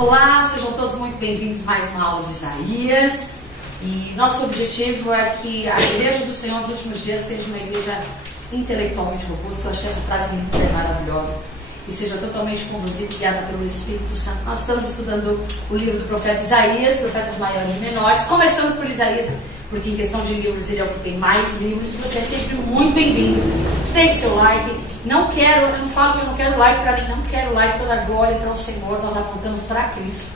Olá, sejam todos muito bem-vindos a mais uma aula de Isaías. E nosso objetivo é que a Igreja do Senhor nos últimos dias seja uma igreja intelectualmente robusta. Eu achei essa frase linda e maravilhosa. E seja totalmente conduzida e guiada pelo Espírito Santo. Nós estamos estudando o livro do profeta Isaías, profetas maiores e menores. Começamos por Isaías, porque em questão de livros ele é o que tem mais livros. E você é sempre muito bem-vindo. Deixe seu like. Eu não falo que eu não quero like para mim, não quero like, toda a glória para o Senhor. Nós apontamos para Cristo.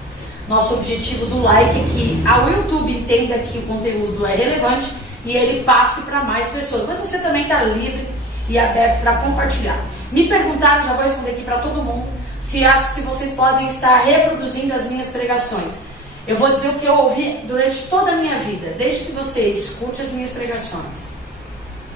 Nosso objetivo do like é que o YouTube entenda que o conteúdo é relevante e ele passe para mais pessoas. Mas você também está livre e aberto para compartilhar. Me perguntaram, já vou responder aqui para todo mundo, se vocês podem estar reproduzindo as minhas pregações. Eu vou dizer o que eu ouvi durante toda a minha vida, desde que você escute as minhas pregações,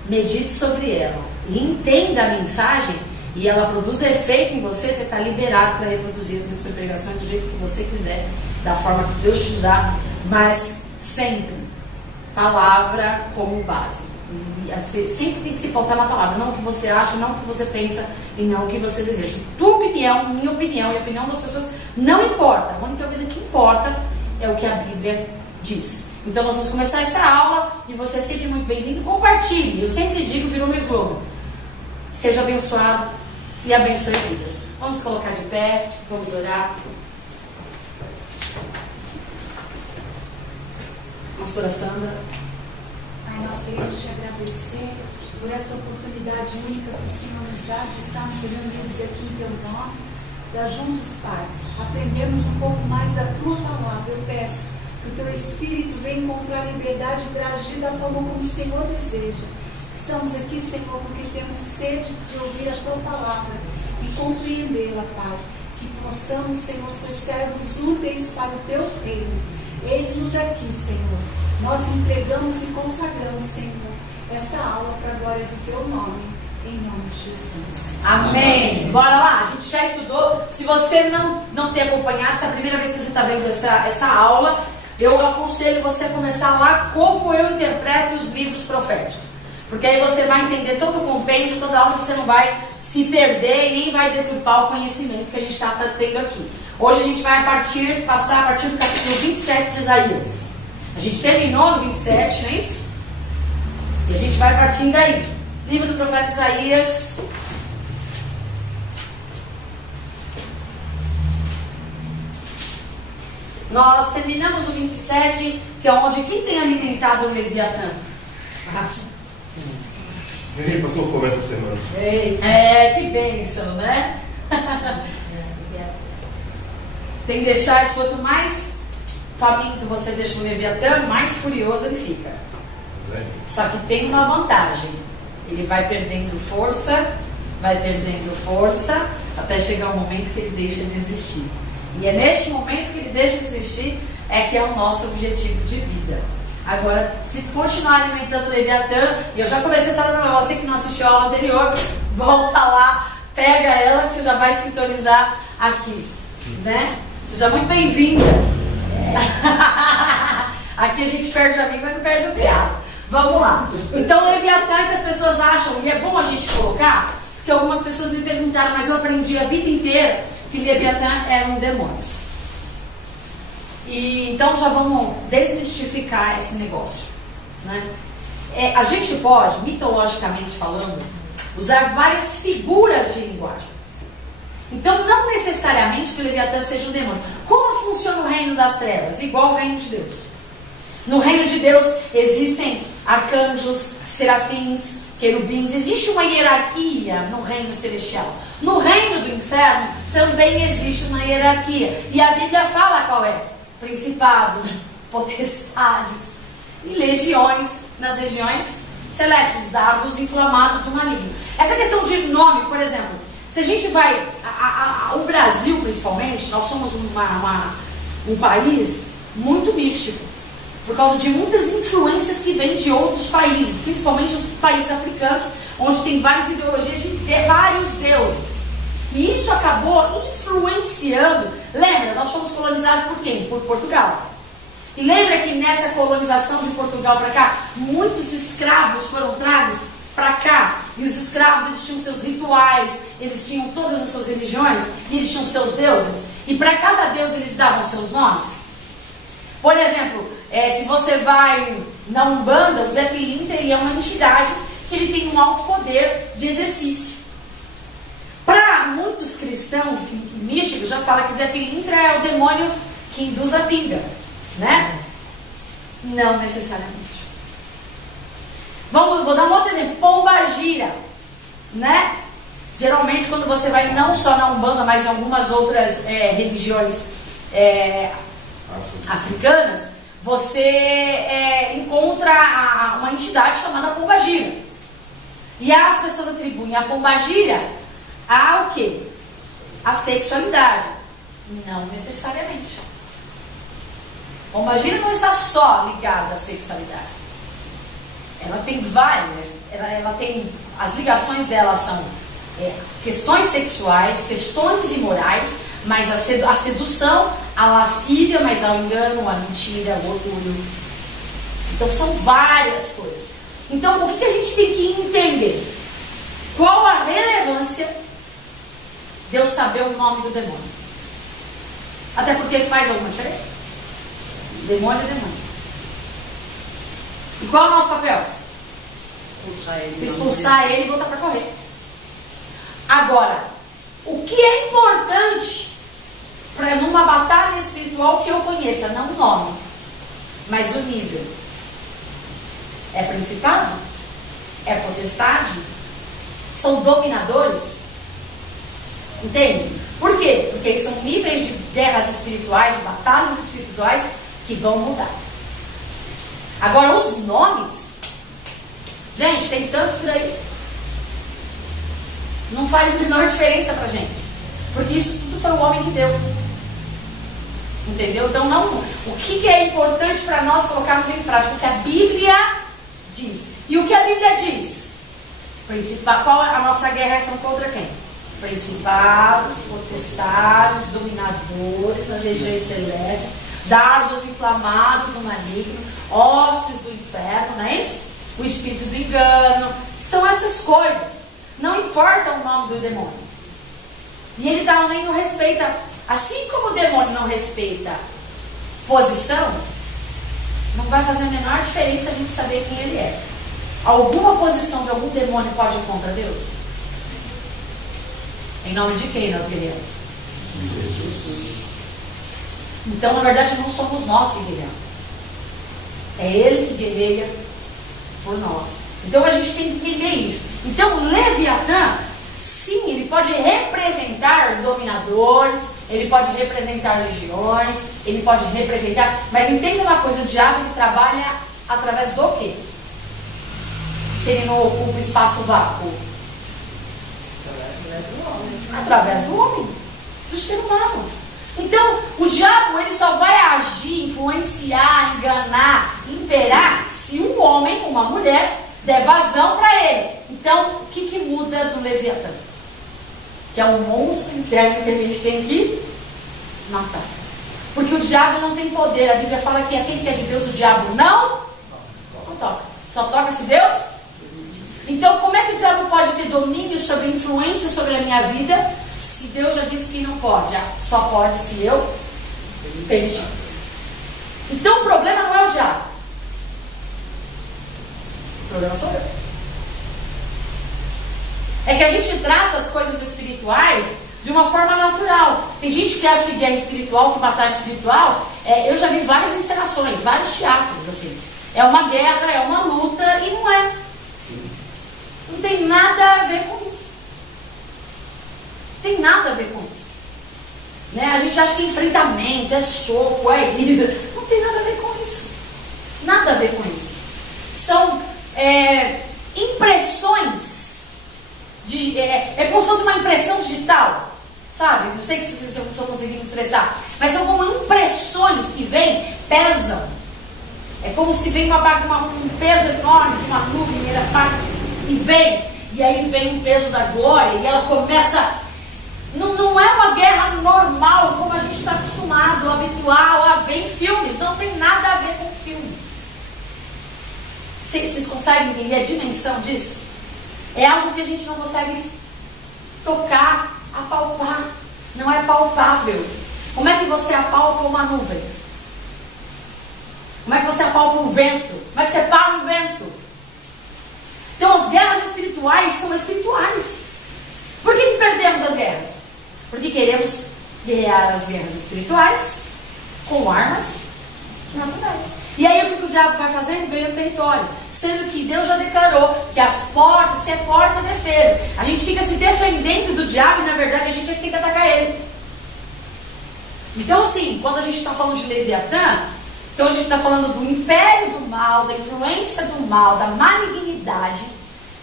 medite sobre ela e entenda a mensagem e ela produz efeito em você, você está liberado para reproduzir as minhas pregações do jeito que você quiser, da forma que Deus te usar, mas sempre palavra como base. Sempre tem que se pautar na palavra, não o que você acha, não o que você pensa e não o que você deseja. Tua opinião, minha opinião e a opinião das pessoas não importa. A única coisa que importa é o que a Bíblia diz. Então nós vamos começar essa aula e você é sempre muito bem-vindo. Compartilhe, eu sempre digo, virou meu slogan: seja abençoado e abençoe vidas. Vamos colocar de pé, vamos orar. Pastora Sandra. Pai, nós queremos te agradecer por essa oportunidade única que o Senhor nos dá de estarmos reunidos aqui em teu nome, para juntos, Pai, aprendermos um pouco mais da tua palavra. Eu peço que o teu Espírito venha encontrar liberdade para agir da forma como o Senhor deseja. Estamos aqui, Senhor, porque temos sede de ouvir a tua palavra e compreendê-la, Pai. Que possamos, Senhor, ser servos úteis para o teu reino. Eis-nos aqui, Senhor. Nós entregamos e consagramos, Senhor, esta aula para a glória do teu nome, em nome de Jesus. Amém. Bora lá, a gente já estudou. Se você não tem acompanhado, se é a primeira vez que você está vendo essa aula, eu aconselho você a começar lá como eu interpreto os livros proféticos. Porque aí você vai entender todo o compêndio, toda a aula, você não vai se perder e nem vai deturpar o conhecimento que a gente está tendo aqui. Hoje a gente vai passar a partir do capítulo 27 de Isaías. A gente terminou no 27, não é isso? E a gente vai partindo daí. Livro do profeta Isaías. Nós terminamos o 27, que é onde quem tem alimentado o Leviatã? Ele passou fome essa semana. Que bênção, né? Tem que deixar, quanto mais faminto você deixa o Leviatã, mais furioso ele fica. Só que tem uma vantagem: ele vai perdendo força, até chegar um momento que ele deixa de existir. E é neste momento que ele deixa de existir é que é o nosso objetivo de vida. Agora, se continuar alimentando o Leviatã, e eu já comecei essa aula para você que não assistiu a aula anterior, volta lá, pega ela que você já vai sintonizar aqui, né? Seja muito bem-vinda. Aqui a gente perde o amigo, mas não perde o criado. Vamos lá. Então, o Leviatã que as pessoas acham, e é bom a gente colocar, porque algumas pessoas me perguntaram, mas eu aprendi a vida inteira que Leviatã era um demônio. E então já vamos desmistificar esse negócio, né? A gente pode, mitologicamente falando, usar várias figuras de linguagem. Então, não necessariamente que o Leviatã seja um demônio. Como funciona o reino das trevas? Igual o reino de Deus. No reino de Deus existem arcanjos, serafins, querubins. Existe uma hierarquia no reino celestial. No reino do inferno também existe uma hierarquia. E a Bíblia fala qual é: principados, potestades e legiões nas regiões celestes, dardos inflamados do maligno. Essa questão de nome, por exemplo, se a gente vai, o Brasil principalmente, nós somos um país muito místico, por causa de muitas influências que vêm de outros países, principalmente os países africanos, onde tem várias ideologias de vários deuses. E isso acabou influenciando. Lembra, nós fomos colonizados por quem? Por Portugal. E lembra que nessa colonização de Portugal para cá, muitos escravos foram tragos para cá. E os escravos, eles tinham seus rituais, eles tinham todas as suas religiões, e eles tinham seus deuses. E para cada deus eles davam seus nomes. Por exemplo, se você vai na Umbanda, o Zé Pilintra ele é uma entidade que ele tem um alto poder de exercício. Para muitos cristãos místicos, já fala que Zé Pilintra é o demônio que induz a pinga, né? Não necessariamente. Vou dar um outro exemplo, Pombagira, né? Geralmente quando você vai não só na Umbanda, mas em algumas outras religiões africanas, você encontra uma entidade chamada Pombagira. E as pessoas atribuem a Pombagira a o quê? A sexualidade. Não necessariamente. Pombagira não está só ligada à sexualidade. Ela tem várias, ela tem, as ligações dela são questões sexuais, questões imorais, mas a sedução, a lascívia, mas ao engano, a mentira, o orgulho. Então são várias coisas. Então o que a gente tem que entender? Qual a relevância de eu saber o nome do demônio? Até porque faz alguma diferença? Demônio é demônio. E qual é o nosso papel? Expulsar ele e voltar para correr. Agora, o que é importante para numa batalha espiritual que eu conheça, não o nome, mas o nível? É principado? É potestade? São dominadores? Entende? Por quê? Porque são níveis de guerras espirituais, de batalhas espirituais que vão mudar. Agora, os nomes, gente, tem tantos por aí. Não faz a menor diferença pra gente. Porque isso tudo foi o homem que deu. Entendeu? Então, não, o que é importante para nós colocarmos em prática? O que a Bíblia diz. E o que a Bíblia diz? Qual a nossa guerra são contra quem? Principados, potestades, dominadores nas regiões celestes, dardos inflamados do maligno, hostes do inferno, não é isso? O espírito do engano, são essas coisas. Não importa o nome do demônio. E ele também não respeita, assim como o demônio não respeita posição, não vai fazer a menor diferença a gente saber quem ele é. Alguma posição de algum demônio pode ir contra Deus? Em nome de quem nós guerreamos? Então, na verdade, não somos nós que guerreamos. É Ele que guerreia por nós. Então, a gente tem que entender isso. Então, Leviatã, sim, ele pode representar dominadores, ele pode representar legiões, ele pode representar... Mas entenda uma coisa, o diabo ele trabalha através do quê? Se ele não ocupa espaço vácuo? Através do homem, do ser humano. Então, o diabo ele só vai agir, influenciar, enganar, imperar se um homem, uma mulher, der vazão para ele. Então, o que muda do Leviatã? Que é um monstro interno que a gente tem que matar. Porque o diabo não tem poder. A Bíblia fala que aquele que é de Deus, o diabo não toca. Só toca se Deus. Então, como é que o diabo pode ter domínio sobre influência sobre a minha vida, se Deus já disse que não pode? Só pode se eu permitir. Então, o problema não é o diabo. O problema sou eu. É que a gente trata as coisas espirituais de uma forma natural. Tem gente que acha que guerra espiritual, que batalha espiritual, eu já vi várias encenações, vários teatros, assim. É uma guerra, é uma luta, e não é. Não tem nada a ver com isso. Tem nada a ver com isso. Né? A gente acha que enfrentamento, é soco, é ira. Não tem nada a ver com isso. Nada a ver com isso. São impressões. É como se fosse uma impressão digital. Sabe? Não sei se eu estou conseguindo expressar. Mas são como impressões que vêm, pesam. É como se vem um peso enorme de uma nuvem, e vem, e aí vem o peso da glória, e ela começa. Não é uma guerra normal, como a gente está acostumado, habitual a ver em filmes. Não tem nada a ver com filmes. Vocês conseguem entender a dimensão disso? É algo que a gente não consegue tocar, apalpar. Não é palpável. Como é que você apalpa uma nuvem? Como é que você apalpa um vento? Como é que você para um vento? Então as guerras espirituais são espirituais. Por que perdemos as guerras? Porque queremos guerrear as guerras espirituais com armas naturais. E aí o que o diabo vai fazendo? Ganha território. Sendo que Deus já declarou que as portas, se é porta, defesa. A gente fica se defendendo do diabo e na verdade a gente é que tem que atacar ele. Então assim, quando a gente está falando de Leviatã, então a gente está falando do império do mal, da influência do mal, da malignidade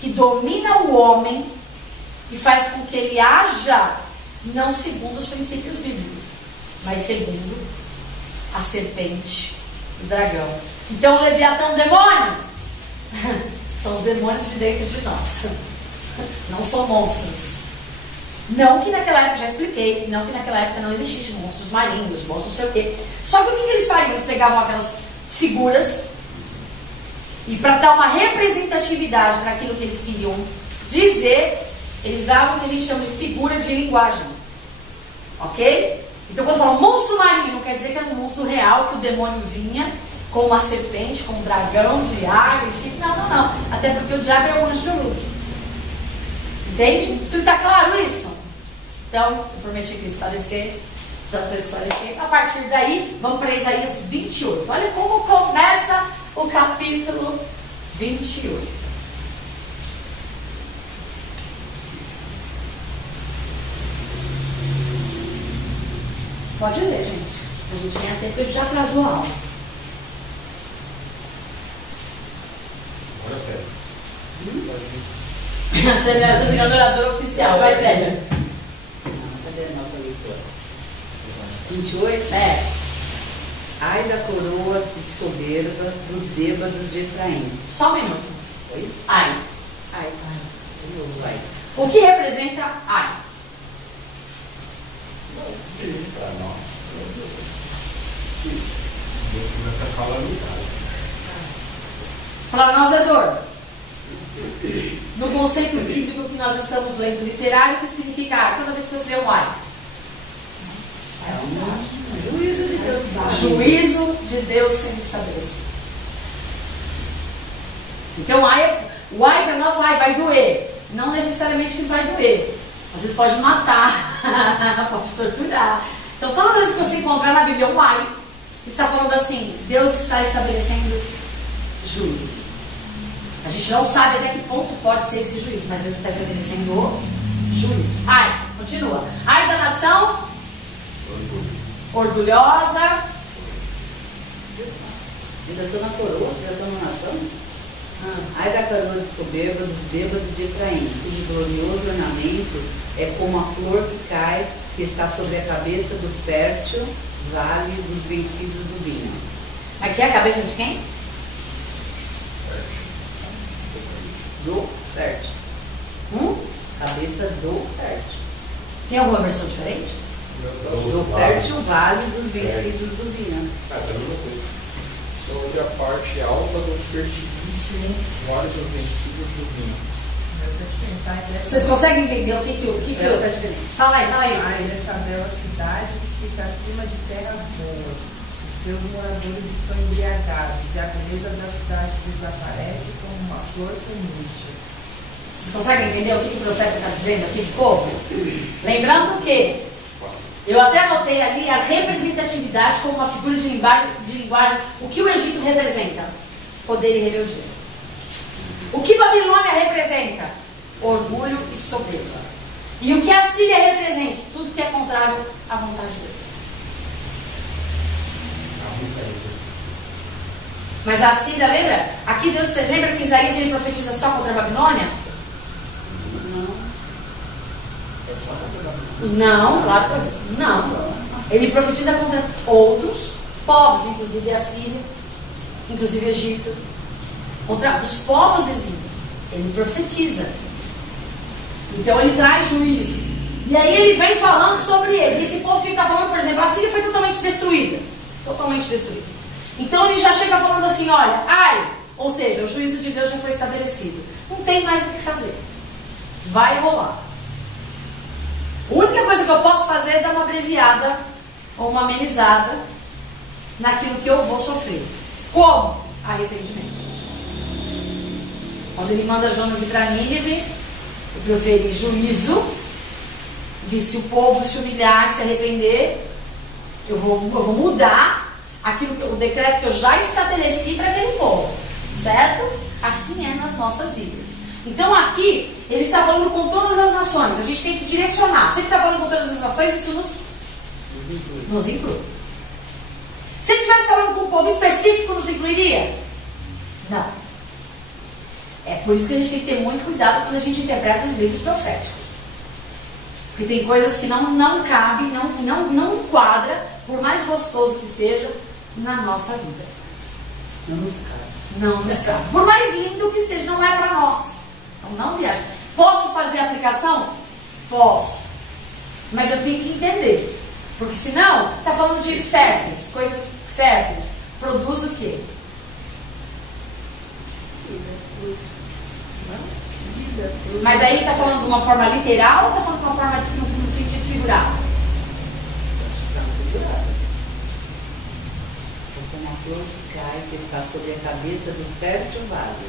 que domina o homem e faz com que ele haja não segundo os princípios bíblicos, mas segundo a serpente, o dragão. Então o Leviatã é um demônio? São os demônios de dentro de nós. Não são monstros. Não que naquela época, já expliquei, não que naquela época não existissem monstros marinhos, monstros não sei o quê. Só que o que eles fariam? Eles pegavam aquelas figuras e para dar uma representatividade para aquilo que eles queriam dizer, eles davam o que a gente chama de figura de linguagem. Ok? Então quando fala monstro marinho, não quer dizer que era um monstro real, que o demônio vinha com uma serpente, com um dragão de água, tipo, não. Até porque o diabo é um anjo de luz. Entende? Tudo está claro isso? Então, eu prometi que ia esclarecer, já estou esclarecendo. A partir daí, vamos para Isaías 28. Olha como começa o capítulo 28. Pode ler, gente. A gente ganha tempo, porque a gente já atrasou a aula. Agora é sério. Você é virando orador oficial, vai, velho. Cadê a nova leitura? 28? É. Ai da coroa de soberba dos bêbados de Efraim. Só um minuto. Oi? Ai. Ai, de novo, vai. O que representa ai? Para nós. Deus começa a calamidade. Para nós é dor. No conceito bíblico que nós estamos lendo literário, que significa ai? Toda vez que você vê um ai. Juízo de Deus. Juízo de Deus sendo estabelecido. Então, o ai para nós vai doer. Não necessariamente que vai doer. Às vezes pode matar, pode torturar. Então, todas as vezes que você encontrar na Bíblia um ai, está falando assim, Deus está estabelecendo juízo. A gente não sabe até que ponto pode ser esse juízo, mas Deus está estabelecendo o juízo. Ai, continua. Ai da nação orgulhosa. Ainda estou na coroa, ainda estou na nação. Ai da coroa de soberba dos bêbados de Efraim, cujo glorioso ornamento é como a flor que cai, que está sobre a cabeça do fértil vale dos vencidos do vinho. Aqui é a cabeça de quem? Do fértil. Cabeça do fértil. Tem alguma versão diferente? Do fértil vale dos vencidos do vinho. Ah, tá a mesma coisa. Sobre a parte alta do fertilíssimo vale dos vencidos do vinho. Vocês conseguem entender o que Ela está diferente. Fala aí. Ai dessa bela cidade que fica acima de terras boas. Os seus moradores estão embriagados e a beleza da cidade desaparece como uma flor que murcha. Vocês conseguem entender o que o profeta está dizendo aqui, povo? Lembrando que eu até anotei ali a representatividade como uma figura de linguagem. O que o Egito representa? Poder e rebeldia. O que Babilônia representa? Orgulho e soberba. E o que a Síria representa? Tudo que é contrário à vontade de Deus. Mas a Síria, lembra? Aqui Deus lembra que Isaías ele profetiza só contra a Babilônia? Não, claro que não. Ele profetiza contra outros povos, inclusive a Síria, inclusive o Egito, contra os povos vizinhos. Ele profetiza. Então ele traz juízo. E aí ele vem falando sobre ele. E esse povo que ele está falando, por exemplo, a Síria foi totalmente destruída. Totalmente destruída. Então ele já chega falando assim, olha, ai, ou seja, o juízo de Deus já foi estabelecido. Não tem mais o que fazer. Vai rolar. A única coisa que eu posso fazer é dar uma abreviada ou uma amenizada naquilo que eu vou sofrer. Como? Arrependimento. Quando ele manda Jonas ir para Nínive, proferir juízo, disse: se o povo se humilhar, se arrepender, eu vou mudar o decreto que eu já estabeleci para aquele povo, certo? Assim é nas nossas vidas. Então aqui, ele está falando com todas as nações, a gente tem que direcionar. Se ele está falando com todas as nações, isso nos inclui. Se ele estivesse falando com um povo específico, nos incluiria? Não. É por isso que a gente tem que ter muito cuidado quando a gente interpreta os livros proféticos. Porque tem coisas que não cabem, não enquadra, por mais gostoso que seja, na nossa vida. Não nos cabe. Não nos cabe. Por mais lindo que seja, não é para nós. Então não viaja. Posso fazer a aplicação? Posso. Mas eu tenho que entender. Porque senão, está falando de férteis, coisas férteis. Produz o quê? Mas aí está falando de uma forma literal ou está falando de uma forma no sentido figurado? Como a flor que cai, que está sobre a cabeça do fértil vale,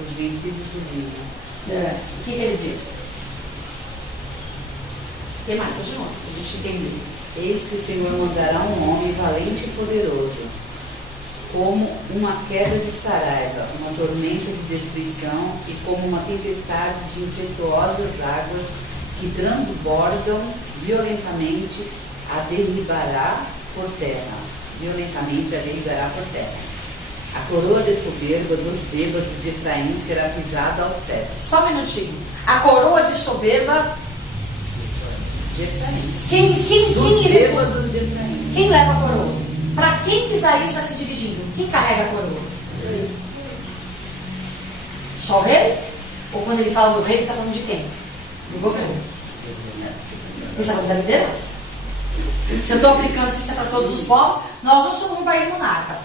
os vencidos do vinho. O que ele diz? O que mais? De novo, para a gente entender. Eis que o Senhor mandará um homem valente e poderoso, como uma queda de saraiva, uma tormenta de destruição e como uma tempestade de impetuosas águas que transbordam violentamente, a derribará por terra. Violentamente a derribará por terra. A coroa de soberba dos bêbados de Efraim será pisada aos pés. Só um minutinho. A coroa de soberba De Efraim. Quem leva a coroa? Para quem que Isaías está se dirigindo? Quem carrega a coroa? Só o rei? Ou quando ele fala do rei, ele está falando de quem? Do governo. Ele está falando da liderança. Se eu estou aplicando isso para todos os povos, nós não somos um país monarca.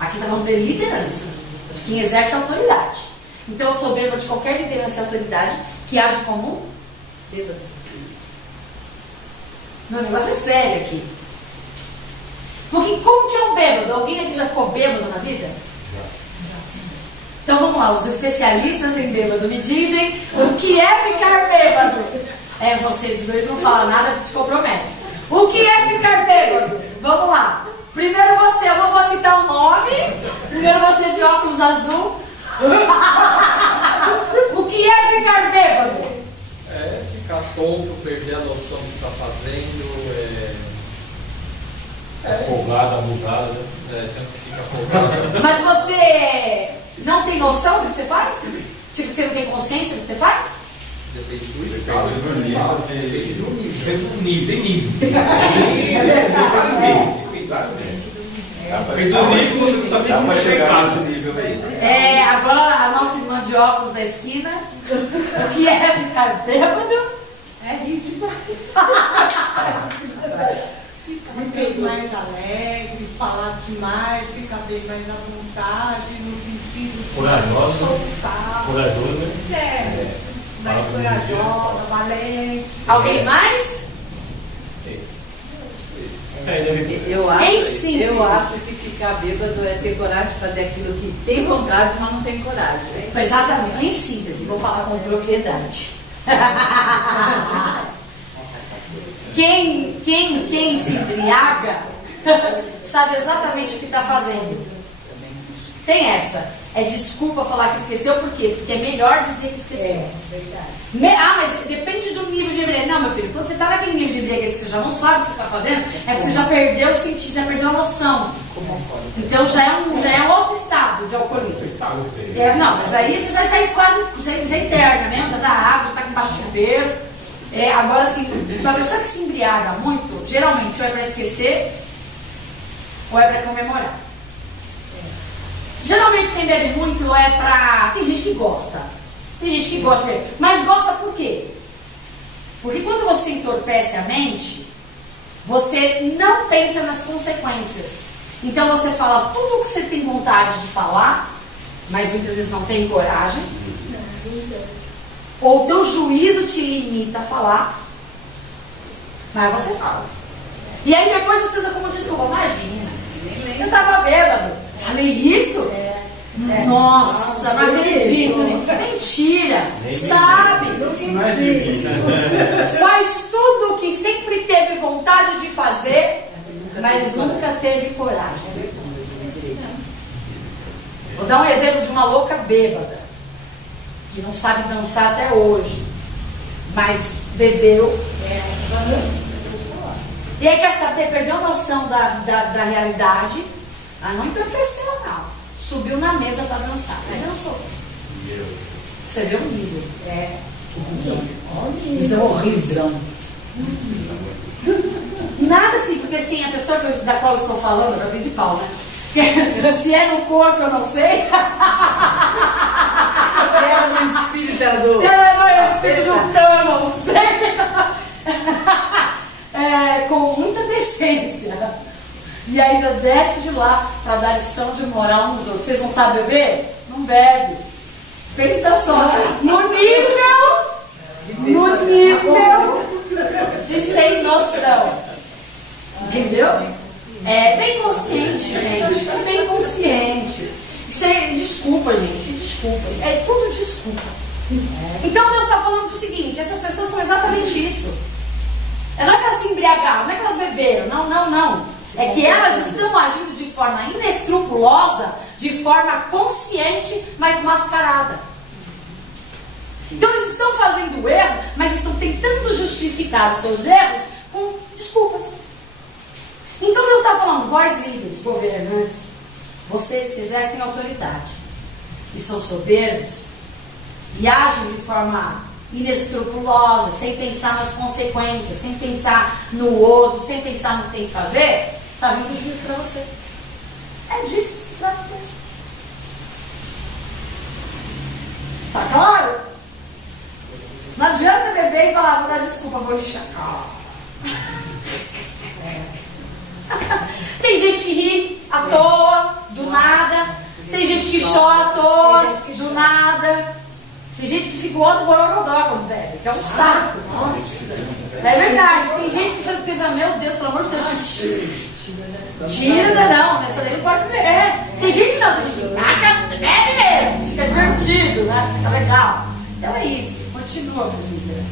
Aqui está falando de liderança, de quem exerce a autoridade. Então eu sou bêbado de qualquer liderança e autoridade que age como um Bêbado. Meu negócio é sério aqui. Porque como que é um bêbado? Alguém aqui já ficou bêbado na vida? Então vamos lá, os especialistas em bêbado me dizem o que é ficar bêbado. Vocês dois não falam nada que te compromete. O que é ficar bêbado? Vamos lá. Primeiro você, eu não vou citar o nome. Primeiro você de óculos azul. O que é ficar bêbado? É ficar tonto, perder a noção do que está fazendo. Folgado, abusado, né? Tanto que fica folgado. Mas você não tem noção do que você faz? Tipo, você não tem consciência do que você faz? Depende do estado. Depende do nível. Tem nível. Depende do nível, você não sabe como chegar nesse nível aí. Agora a nossa irmã de óculos da esquina, o que é ficar bêbado? É rir demais. Ficar mais alegre, falar demais, ficar bem mais à vontade, no sentido de Corajosa. soltar. Corajoso, né? Mais corajosa, valente. Alguém mais? Eu Em síntese. acho que ficar bêbado é ter coragem de fazer aquilo que tem vontade, mas não tem coragem. Exatamente, em síntese, vou falar com propriedade. Quem se embriaga sabe exatamente o que está fazendo. Tem essa. É desculpa falar que esqueceu, por quê? Porque é melhor dizer que esqueceu. Mas depende do nível de embriaguez. Não, meu filho, quando você está naquele nível de embriaguez que você já não sabe o que você está fazendo, é porque você já perdeu o sentido, já perdeu a noção. Então já é um outro estado de alcoolismo. Não, mas aí você já está aí quase, já interna mesmo, já dá água, já está embaixo do chuveiro. Agora, assim, para a pessoa que se embriaga muito, geralmente ou é para esquecer ou é para comemorar. Geralmente quem bebe muito é pra... Tem gente que gosta. Tem gente que gosta de beber. Mas gosta por quê? Porque quando você entorpece a mente, você não pensa nas consequências. Então você fala tudo o que você tem vontade de falar, mas muitas vezes não tem coragem. Ou o teu juízo te limita a falar. Mas você fala. E aí depois você usa como desculpa. Imagina, eu tava bêbado. Falei isso? Nossa, não acredito. Mentira. Sabe? Faz tudo o que sempre teve vontade de fazer, mas nunca teve coragem. Vou dar um exemplo de uma louca bêbada, que não sabe dançar até hoje, mas bebeu. E aí, quer saber, perdeu a noção da realidade, mas não entorpeceu, não. Subiu na mesa para dançar. Aí dançou. Você vê o nível. Visão horrível. Nada assim, porque assim, a pessoa da qual eu estou falando, eu de pau, né? Se é no corpo, eu não sei. Se ela no espírito, ela do... Se ela no espírito do cão, eu não sei. Com muita decência. E ainda desce de lá para dar lição de moral nos outros. Vocês não sabem beber? Não bebe. Pensa só. No nível de sem noção. Entendeu? É bem consciente, gente. É bem consciente. Isso é desculpa, gente. Desculpa. É tudo desculpa. Então Deus está falando do seguinte: essas pessoas são exatamente isso. Não é que elas se embriagaram, não é que elas beberam. Não. É que elas estão agindo de forma inescrupulosa, de forma consciente, mas mascarada. Então eles estão fazendo erro, mas estão tentando justificar os seus erros com desculpas. Então Deus está falando, vós líderes, governantes, vocês que exercem autoridade e são soberbos e agem de forma inescrupulosa, sem pensar nas consequências, sem pensar no outro, sem pensar no que tem que fazer, está vindo o juízo para você. É disso que se trata. Tá claro? Não adianta beber e falar, vou dar desculpa, vou enxacar. Tem gente que ri à toa, do nada. Tem gente que chora à toa, do nada. Tem gente que fica o outro bororodó quando bebe, que é um saco. Nossa. É verdade. Tem gente que fala, meu Deus, pelo amor de Deus, tira, não, essa daí não pode beber. Tem gente que não, tem gente que bebe mesmo, fica divertido, né? Fica legal. Então é isso. Continua, Priscila.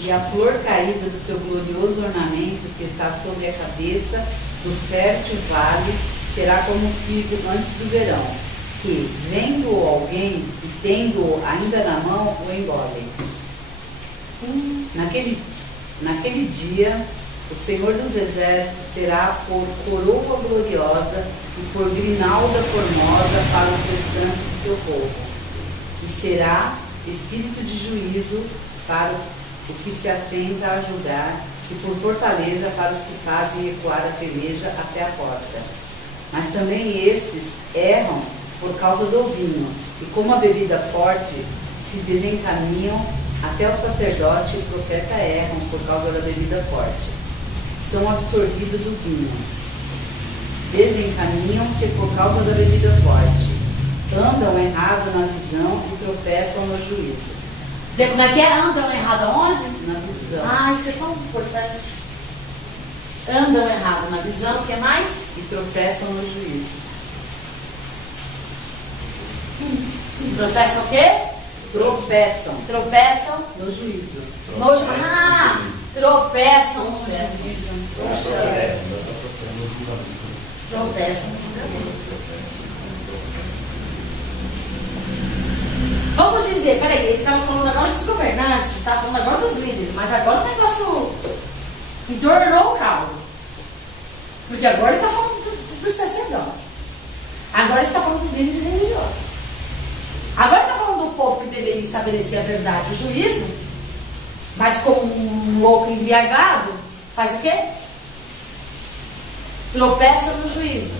E a flor caída do seu glorioso ornamento que está sobre a cabeça do fértil vale será como o figo antes do verão, que, vendo-o alguém e tendo-o ainda na mão, o engolem. Naquele dia, o Senhor dos Exércitos será por coroa gloriosa e por grinalda formosa para os restantes do seu povo. E será espírito de juízo para o que se assenta a julgar e por fortaleza para os que fazem ecoar a peleja até a porta. Mas também estes erram por causa do vinho, e como a bebida forte, se desencaminham até o sacerdote e o profeta erram por causa da bebida forte. São absorvidos do vinho. Desencaminham-se por causa da bebida forte. Andam errado na visão e tropeçam no juízo. Vê como é que é? Andam errado aonde? Na visão. Ah, isso é tão importante. Andam errado na visão, o que mais? E tropeçam no juízo. Tropeçam o quê? Tropeçam Tropeçam no juízo. tropeçam no juízo. Tropeçam no julgamento. Vamos dizer, peraí, ele estava falando agora dos governantes, estava falando agora dos líderes, mas agora o negócio entornou o caldo. Porque agora ele está falando dos sacerdotes. Agora ele está falando dos líderes religiosos. Agora ele está falando do povo que deveria estabelecer a verdade e o juízo, mas como um louco embriagado, faz o quê? Tropeça no juízo.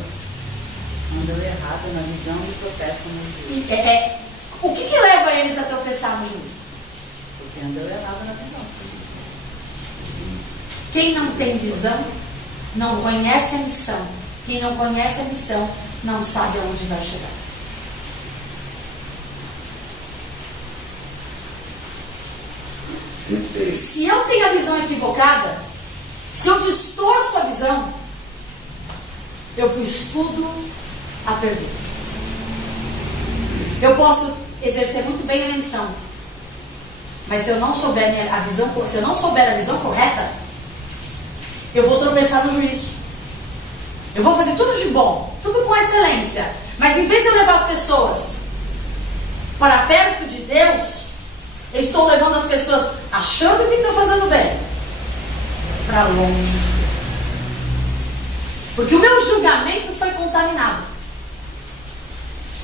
Andam errado na visão e tropeçam no juízo. O que leva eles a tropeçar no juízo? Porque andam errado na visão. Quem não tem visão, não conhece a missão. Quem não conhece a missão, não sabe aonde vai chegar. Se eu tenho a visão equivocada, se eu distorço a visão, eu pus tudo a perder. Eu posso exercer muito bem a minha missão, mas se eu não souber a visão, se eu não souber a visão correta, eu vou tropeçar no juízo. Eu vou fazer tudo de bom, tudo com excelência, mas em vez de eu levar as pessoas para perto de Deus, eu estou levando as pessoas achando que estou fazendo bem para longe. Porque o meu julgamento foi contaminado.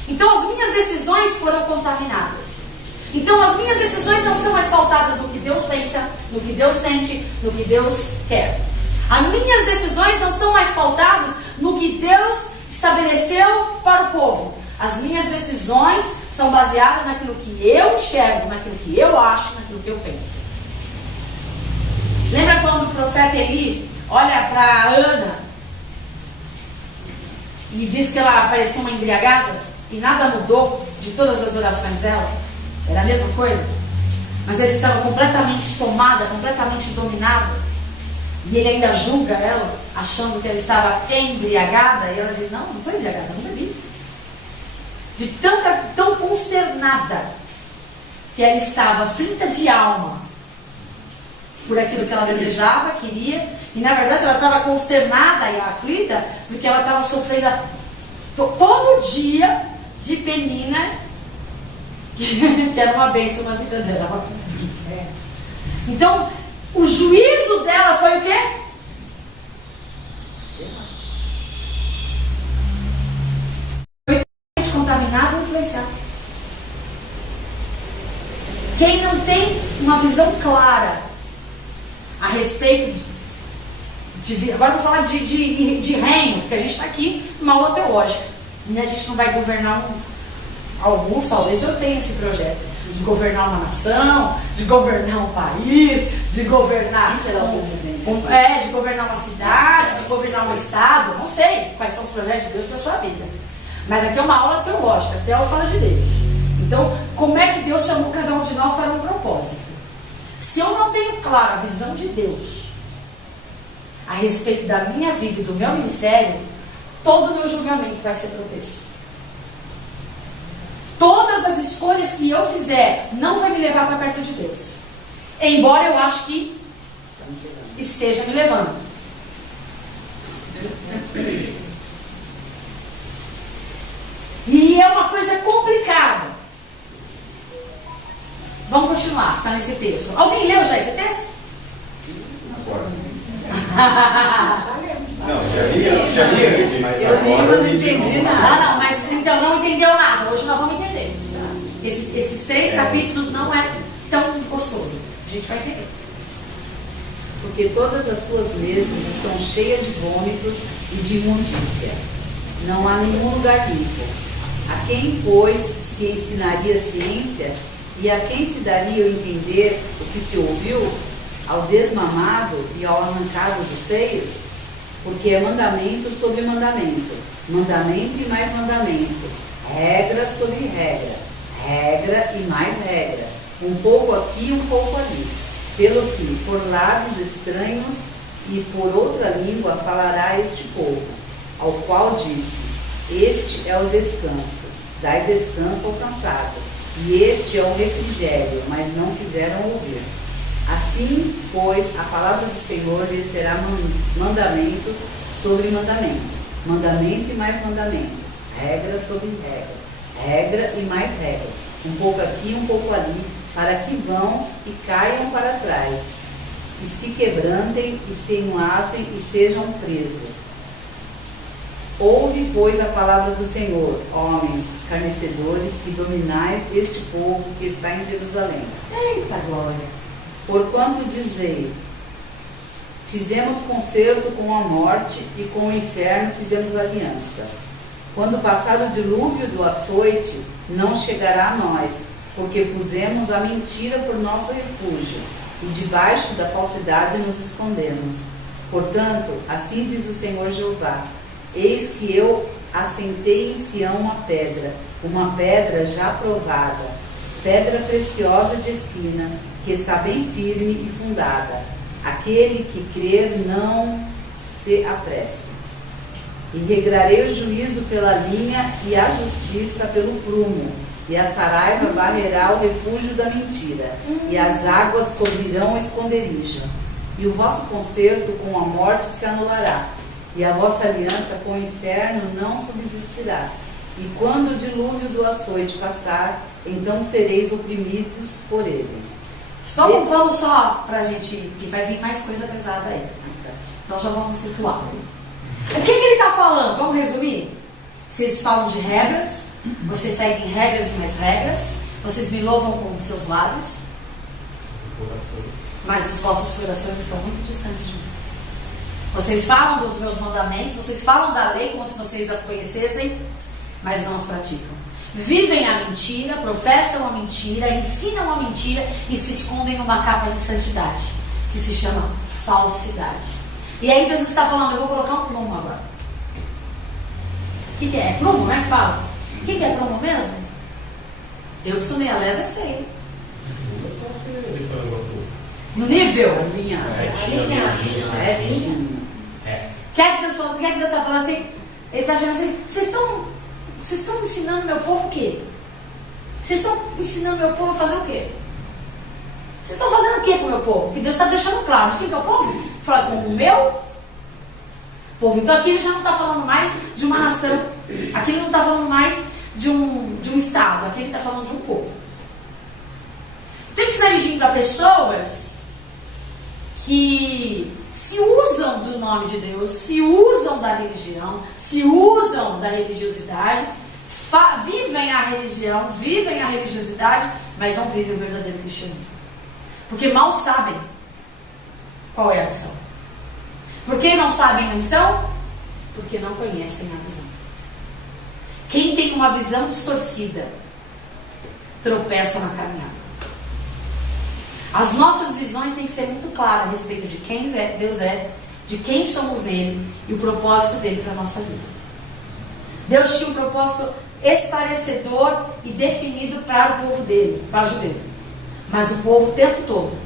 Então as minhas decisões foram contaminadas. Então as minhas decisões não são mais pautadas no que Deus pensa, no que Deus sente, no que Deus quer. As minhas decisões não são mais pautadas no que Deus estabeleceu para o povo. As minhas decisões são baseadas naquilo que eu enxergo, naquilo que eu acho, naquilo que eu penso. Lembra quando o profeta Eli olha para Ana e diz que ela parecia uma embriagada e nada mudou de todas as orações dela? Era a mesma coisa, mas ele estava completamente tomada, completamente dominada, e ele ainda julga ela, achando que ela estava embriagada, e ela diz: não estou embriagada, não bebi. Tão consternada que ela estava aflita de alma por aquilo que ela desejava, queria, e na verdade ela estava consternada e aflita porque ela estava sofrendo todo dia de Penina, que era uma bênção na vida dela. Então, o juízo dela foi o quê? Foi contaminado e influenciado. Quem não tem uma visão clara a respeito de... Agora eu vou falar de reino, porque a gente está aqui numa aula teológica. E a gente não vai governar alguns, talvez eu tenha esse projeto de governar uma nação, de governar um país, de governar de governar uma cidade, de governar um estado. Não sei quais são os projetos de Deus para a sua vida, mas aqui é uma aula teológica, até ela fala de Deus. Então, como é que Deus chamou cada um de nós para um propósito? Se eu não tenho clara a visão de Deus a respeito da minha vida e do meu ministério, todo o meu julgamento vai ser tropeço. Todas as escolhas que eu fizer não vai me levar para perto de Deus, embora eu acho que esteja me levando. E é uma coisa complicada. Vamos continuar, está nesse texto. Alguém leu já esse texto? Agora. Não, já li, mas agora eu não entendi nada. Não, mas então não entendeu nada. Hoje nós vamos entender. Esses 3 capítulos não é tão gostoso. A gente vai entender. Porque todas as suas mesas estão cheias de vômitos e de imundícia. Não há nenhum lugar limpo. A quem, pois, se ensinaria ciência, e a quem se daria a entender o que se ouviu? Ao desmamado e ao arrancado dos seios? Porque é mandamento sobre mandamento, mandamento e mais mandamento, regra sobre regra, regra e mais regra, um pouco aqui e um pouco ali, pelo que por lábios estranhos e por outra língua falará este povo, ao qual disse: este é o descanso, dai descanso ao cansado, e este é o refrigério, mas não quiseram ouvir. Assim, pois, a palavra do Senhor lhes será mandamento sobre mandamento, mandamento e mais mandamento, regra sobre regra, regra e mais regra, um pouco aqui, um pouco ali, para que vão e caiam para trás, e se quebrantem e se enlacem e sejam presos. Ouve, pois, a palavra do Senhor, homens escarnecedores, que dominais este povo que está em Jerusalém. Eita glória! Porquanto dizei: fizemos concerto com a morte e com o inferno fizemos aliança. Quando passar o dilúvio do açoite, não chegará a nós, porque pusemos a mentira por nosso refúgio, e debaixo da falsidade nos escondemos. Portanto, assim diz o Senhor Jeová: eis que eu assentei em Sião uma pedra já provada, pedra preciosa de esquina, que está bem firme e fundada. Aquele que crer não se apresse. E regrarei o juízo pela linha e a justiça pelo prumo, e a saraiva varrerá o refúgio da mentira, e as águas cobrirão o esconderijo. E o vosso concerto com a morte se anulará, e a vossa aliança com o inferno não subsistirá. E quando o dilúvio do açoite passar, então sereis oprimidos por ele. Vamos só pra gente, que vai vir mais coisa pesada aí. Então já vamos situar. O que ele está falando? Vamos resumir? Vocês falam de regras, vocês seguem regras e mais regras, vocês me louvam com os seus lábios, mas os vossos corações estão muito distantes de mim. Vocês falam dos meus mandamentos, vocês falam da lei como se vocês as conhecessem, mas não as praticam. Vivem a mentira, professam a mentira, ensinam a mentira e se escondem numa capa de santidade, que se chama falsidade. E aí Deus está falando, eu vou colocar um prumo agora. O que é? É prumo, né? Que fala. O que é prumo mesmo? Eu que sou meia lesa, sei. No nível? Alinhado. O que é que Deus está falando assim? Ele está dizendo assim, vocês estão ensinando meu povo o quê? Vocês estão ensinando meu povo a fazer o quê? Vocês estão fazendo o quê com o meu povo? Porque Deus está deixando claro. De quem que é o povo? Fala com o meu povo. Então aqui ele já não está falando mais de uma nação. Aqui ele não está falando mais de um estado. Aqui ele está falando de um povo. Então ele está dirigindo a pessoas que se usam do nome de Deus, se usam da religião, se usam da religiosidade, vivem a religião, vivem a religiosidade, mas não vivem o verdadeiro cristianismo. Porque mal sabem qual é a missão. Por que não sabem a missão? Porque não conhecem a visão. Quem tem uma visão distorcida tropeça na caminhada. As nossas visões têm que ser muito claras a respeito de quem Deus é, de quem somos nele e o propósito dele para a nossa vida. Deus tinha um propósito esclarecedor e definido para o povo dele, para o judeu. Mas o povo o tempo todo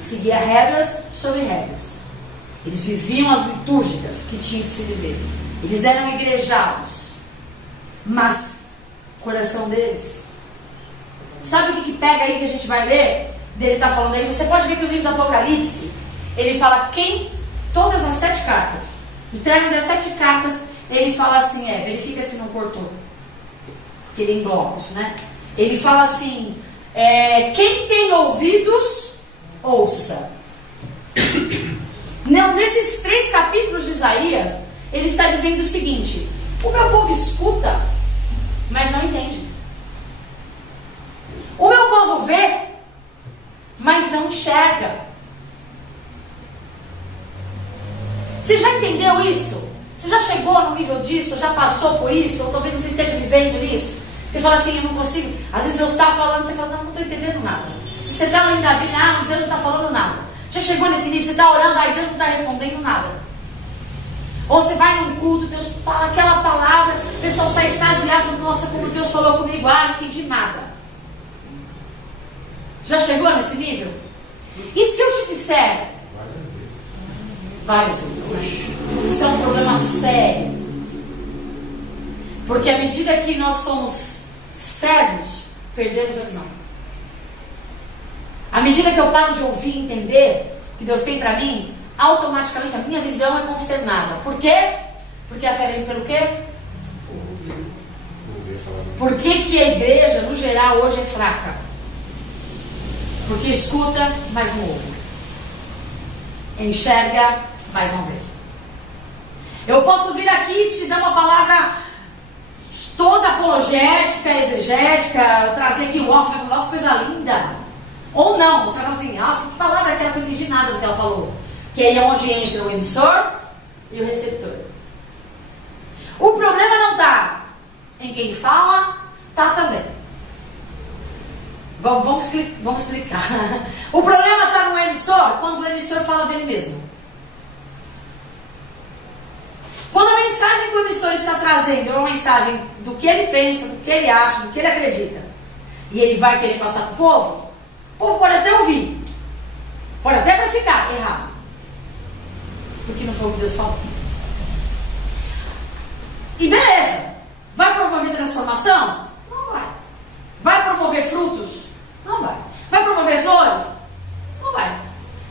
seguia regras sobre regras. Eles viviam as litúrgicas que tinham que se viver. Eles eram igrejados. Mas o coração deles... Sabe o que pega aí que a gente vai ler? Dele está falando aí. Você pode ver que no livro do Apocalipse ele fala todas as 7 cartas. No término das 7 cartas ele fala assim, verifica se não cortou. Porque ele é em blocos, né? Ele fala assim, quem tem ouvidos, ouça. Não, nesses 3 capítulos de Isaías, ele está dizendo o seguinte: o meu povo escuta, mas não entende. O meu povo vê, mas não enxerga. Você já entendeu isso? Você já chegou no nível disso? Já passou por isso? Ou talvez você esteja vivendo isso? Você fala assim, eu não consigo. Às vezes Deus está falando, você fala, não estou entendendo nada. Se você está lendo a Bíblia, Deus não está falando nada. Já chegou nesse nível, você está orando, Deus não está respondendo nada. Ou você vai num culto, Deus fala aquela palavra, o pessoal sai extasiado, nossa, como Deus falou comigo, não entendi nada. Já chegou nesse nível? E se eu te disser, várias vezes, né? Isso é um problema sério. Porque à medida que nós somos cegos, perdemos a visão. À medida que eu paro de ouvir e entender o que Deus tem para mim, automaticamente a minha visão é consternada. Por quê? Porque a fé vem pelo quê? Por que a igreja, no geral, hoje é fraca? Porque escuta, mas não ouve. Enxerga, mas não vê. Eu posso vir aqui e te dar uma palavra toda apologética, exegética, trazer aqui, nossa, coisa linda. Ou não, você vai falar assim, nossa, que palavra é aquela que eu não entendi nada do que ela falou. Que aí é onde entra o emissor e o receptor. O problema não está em quem fala, está também. Vamos explicar. O problema está no emissor, quando o emissor fala dele mesmo. Quando a mensagem que o emissor está trazendo é uma mensagem do que ele pensa, do que ele acha, do que ele acredita, e ele vai querer passar para o povo povo pode até ouvir, pode até praticar errado, porque não foi o que Deus falou. E beleza, vai promover transformação? Não vai. Vai promover frutos? Não vai. Vai promover flores? Não vai.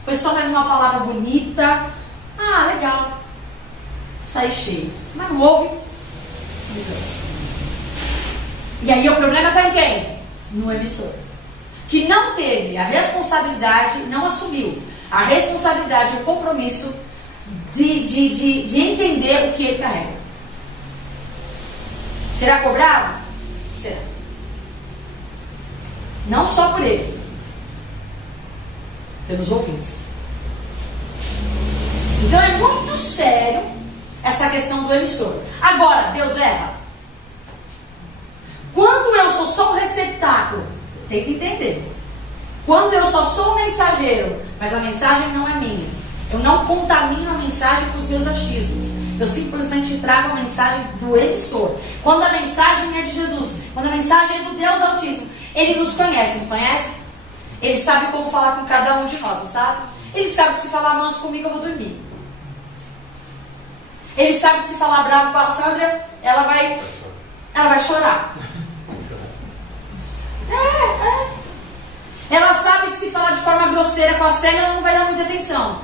Foi só mais uma palavra bonita. Ah, legal. Sai cheio. Mas não ouve? E aí o problema está em quem? No emissor. Que não teve a responsabilidade, não assumiu a responsabilidade e o compromisso de entender o que ele carrega. Será cobrado? Será. Não só por ele, pelos ouvintes. Então é muito sério essa questão do emissor. Agora, Deus erra. Quando eu sou só um receptáculo, tem que entender. Quando eu só sou um mensageiro, mas a mensagem não é minha, eu não contamino a mensagem com os meus achismos. Eu simplesmente trago a mensagem do emissor. Quando a mensagem é de Jesus, quando a mensagem é do Deus Altíssimo, Ele nos conhece? Ele sabe como falar com cada um de nós, não sabe? Ele sabe que se falar manso comigo, eu vou dormir. Ele sabe que se falar bravo com a Sandra, ela vai chorar. Ela sabe que se falar de forma grosseira com a Célia, ela não vai dar muita atenção.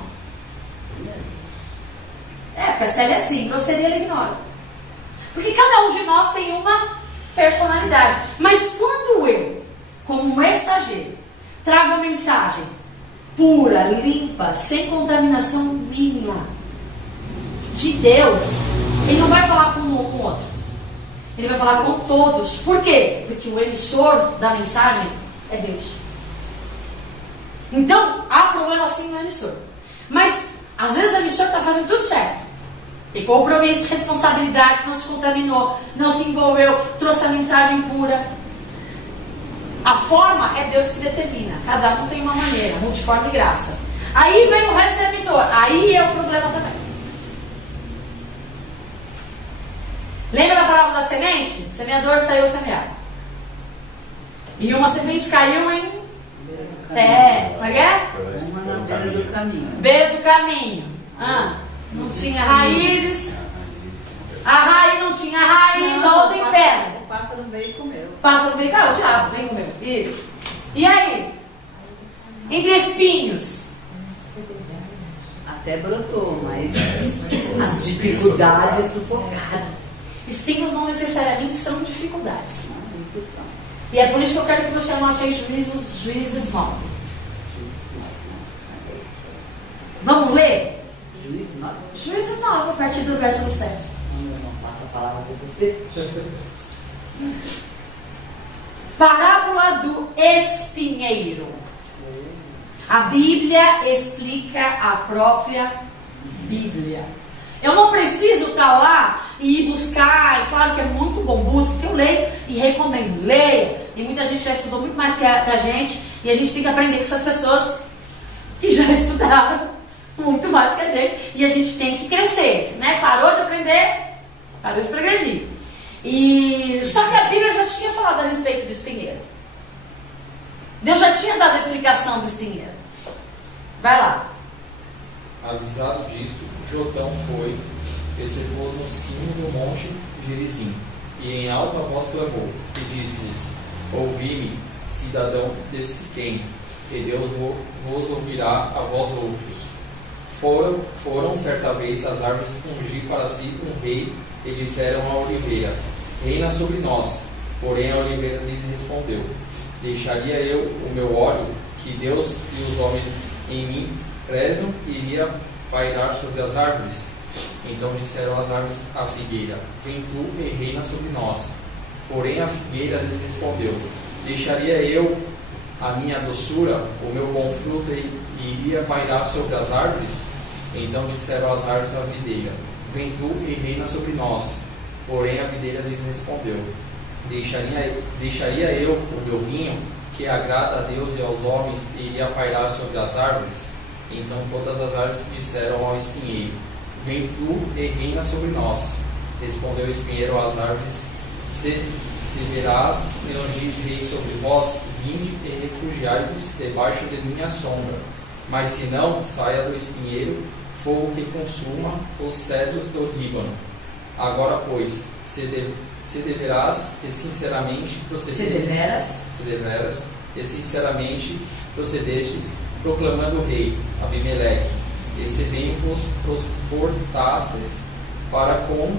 Porque a Célia é assim, grosseria ela ignora. Porque cada um de nós tem uma personalidade. Mas quando eu, como mensageiro, trago a mensagem pura, limpa, sem contaminação minha, de Deus, Ele não vai falar com um ou com outro. Ele vai falar com todos. Por quê? Porque o emissor da mensagem é Deus. Então, há problema sim no emissor. Mas, às vezes o emissor está fazendo tudo certo. Tem compromisso, responsabilidade, não se contaminou, não se envolveu, trouxe a mensagem pura. A forma é Deus que determina. Cada um tem uma maneira, multiforme e graça. Aí vem o receptor. Aí é o problema também. Lembra da parábola da semente? O semeador saiu a semear. E uma semente caiu em... como é que é? Uma na beira do caminho. Beira do caminho. Não tinha raízes. A raiz não tinha raiz, a outra em pedra. O pássaro veio e comeu. O pássaro veio, o diabo veio e comeu. Isso. E aí? Entre espinhos. Até brotou, mas as dificuldades sufocaram. Espinhos não necessariamente são dificuldades. E é por isso que eu quero que você anote aí Juízes 9. Vamos ler? Juízes 9, a partir do verso 7. Não passa a palavra para você. Parábola do espinheiro. A Bíblia explica a própria Bíblia. Eu não preciso estar lá e ir buscar, e claro que é muito bom, busca, que eu leio e recomendo, leia. E muita gente já estudou muito mais que a gente, e a gente tem que aprender com essas pessoas que já estudaram muito mais que a gente, e a gente tem que crescer, né? Parou de aprender, parou de progredir. E só que a Bíblia já tinha falado a respeito do espinheiro. Deus já tinha dado a explicação do espinheiro. Vai lá. Avisado disto, Jotão foi, e se pôs no cimo do monte Gerizim, e em alta voz clamou, e disse-lhes: Ouvi-me, cidadão de Siquém, que Deus vos ouvirá a vós outros. Foram certa vez as árvores ungir para si um rei, e disseram à oliveira: Reina sobre nós. Porém a oliveira lhes respondeu: Deixaria eu o meu óleo, que Deus e os homens em mim prezam, e iria pairar sobre as árvores? Então disseram as árvores à figueira: Vem tu e reina sobre nós. Porém a figueira lhes respondeu: Deixaria eu a minha doçura, o meu bom fruto, e iria pairar sobre as árvores? Então disseram as árvores à videira: Vem tu e reina sobre nós. Porém a videira lhes respondeu: Deixaria eu o meu vinho, que agrada a Deus e aos homens, e iria pairar sobre as árvores? Então todas as árvores disseram ao espinheiro: Vem tu e reina sobre nós. Respondeu o espinheiro às árvores: Se deverás e ungis rei sobre vós, vinde e refugiai-vos debaixo de minha sombra. Mas se não, saia do espinheiro fogo que consuma os cedros do Líbano. Agora, pois, se deverás e sinceramente procedestes, proclamando o rei Abimeleque, e se bem vos transportastes para com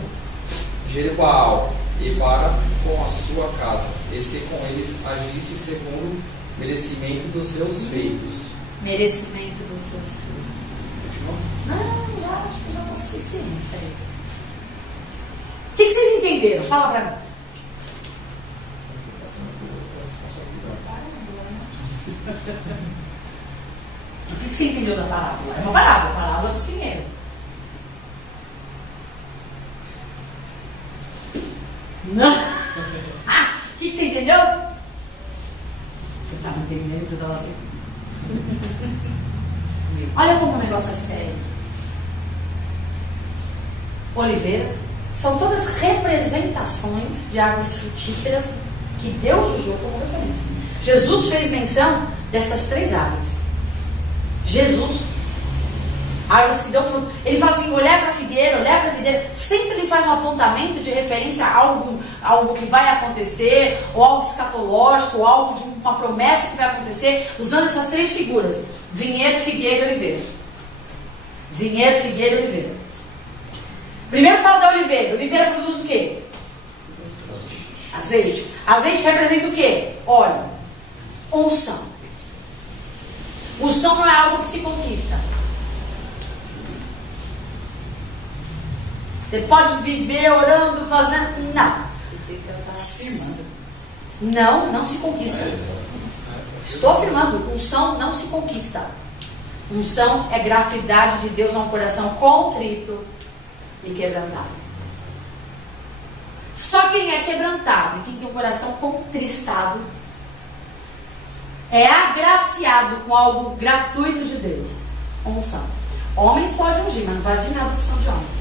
Jerubaal e para com a sua casa, e se com eles agiste segundo o merecimento dos seus feitos. Merecimento dos seus feitos. Não, já acho que já está suficiente aí. O que vocês entenderam? Fala pra mim. O que você entendeu da parábola? É uma parábola, a parábola dos pinheiros. Não. O que você entendeu? Você estava entendendo, você estava assim. Olha como o negócio é sério. Oliveira são todas representações de árvores frutíferas que Deus usou como referência. Jesus fez menção dessas 3 árvores. Jesus, árvores que dão fruto. Ele fala assim, olhar para a figueira, sempre ele faz um apontamento de referência a algo que vai acontecer, ou algo escatológico, ou algo de uma promessa que vai acontecer, usando essas 3 figuras: vinhedo, figueira e oliveira. Vinhedo, figueira e oliveira. Primeiro fala da oliveira. Oliveira produz o quê? Azeite. Azeite representa o quê? Óleo. Unção. Unção não é algo que se conquista. Você pode viver orando, fazendo. Não. Não se conquista. Estou afirmando, unção não se conquista. Unção é gratuidade de Deus a um coração contrito e quebrantado. Só quem é quebrantado e quem tem um coração contristado é agraciado com algo gratuito de Deus. Unção. Homens podem ungir, mas não vale de nada a unção de homens.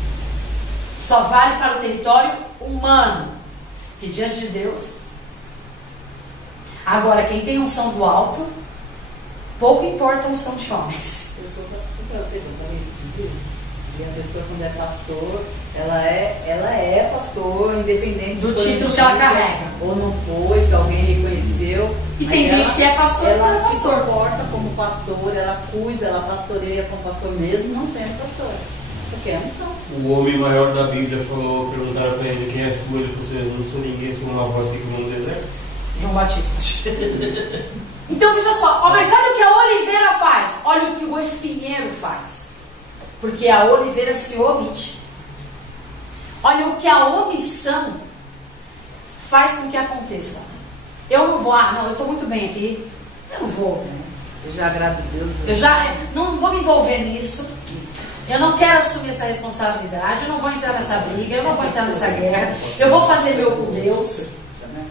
Só vale para o território humano, que diante de Deus. Agora, quem tem unção do alto, pouco importa a unção de homens. E a pessoa, quando é pastor, ela é pastor, independente do título que ela carrega. Ou não foi, se alguém reconheceu. E tem gente que é pastor, ela não é se pastor. comporta como pastor, ela cuida, ela pastoreia como pastor, mesmo não sendo pastor. Porque é unção. O homem maior da Bíblia falou, perguntaram para ele quem és tu, ele falou assim, eu não sou ninguém, sou uma voz que clamou no deserto. João Batista. Então veja só, mas olha o que a oliveira faz, olha o que o espinheiro faz. Porque a oliveira se omite. Olha o que a omissão faz com que aconteça. Eu não vou, eu estou muito bem aqui, eu não vou. Eu já agrado a Deus. Eu já não vou me envolver nisso. Eu não quero assumir essa responsabilidade, eu não vou entrar nessa briga, eu não vou entrar nessa guerra. Eu vou fazer meu com Deus.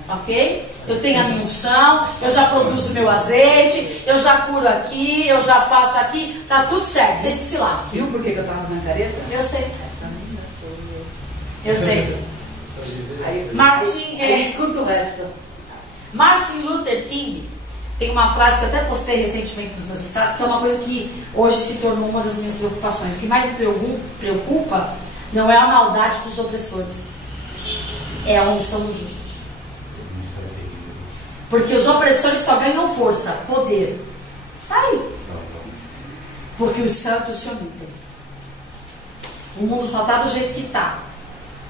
Ok? Eu tenho a minha unção, eu já produzo meu azeite, eu já curo aqui, eu já faço aqui, tá tudo certo, vocês que se lascam. Viu por que eu estava fazendo careta? Eu sei. Eu sei. Escuta o resto. Martin Luther King tem uma frase que eu até postei recentemente nos meus status, que é uma coisa que hoje se tornou uma das minhas preocupações. O que mais me preocupa não é a maldade dos opressores, é a unção dos justos. Porque os opressores só ganham força, poder. Tá aí. Porque os santos se omitem. O mundo só está do jeito que está,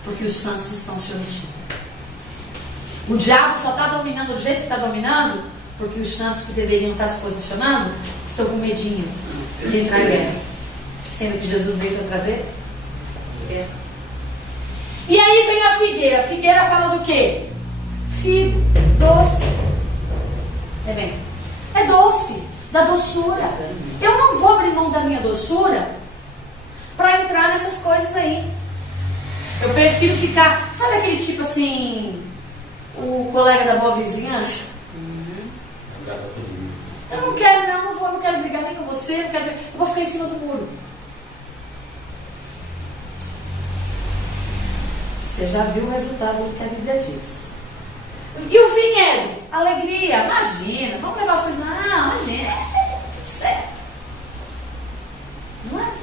porque os santos estão se omitindo. O diabo só está dominando do jeito que está dominando, porque os santos que deveriam estar se posicionando estão com medinho de entrar em guerra. Sendo que Jesus veio para trazer? É. E aí vem a figueira. A figueira fala do quê? Figo, doce. É doce, da doçura. Eu não vou abrir mão da minha doçura para entrar nessas coisas aí. Eu prefiro ficar, sabe aquele tipo assim, o colega da boa vizinhança? Eu não quero, não quero brigar nem com você, eu vou ficar em cima do muro. Você já viu o resultado do que a Bíblia diz. E o vinhedo? Alegria, imagina, vamos levar as coisas. Não, imagina, tudo certo. Não é?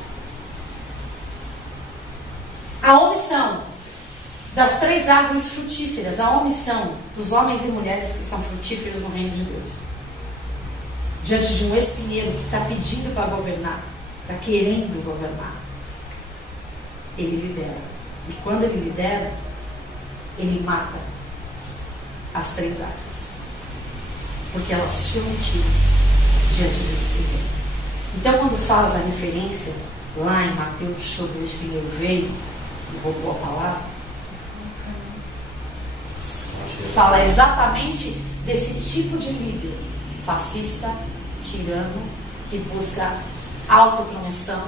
A omissão das 3 árvores frutíferas, a omissão dos homens e mulheres que são frutíferos no reino de Deus. Diante de um espinheiro que está pedindo para governar, está querendo governar, ele lidera. E quando ele lidera, ele mata as 3 árvores. Porque elas se omitiram diante do espinheiro. Então, quando falas a referência lá em Mateus sobre o espinheiro veio e roubou a palavra, fala exatamente desse tipo de líder fascista, tirano, que busca autopromoção,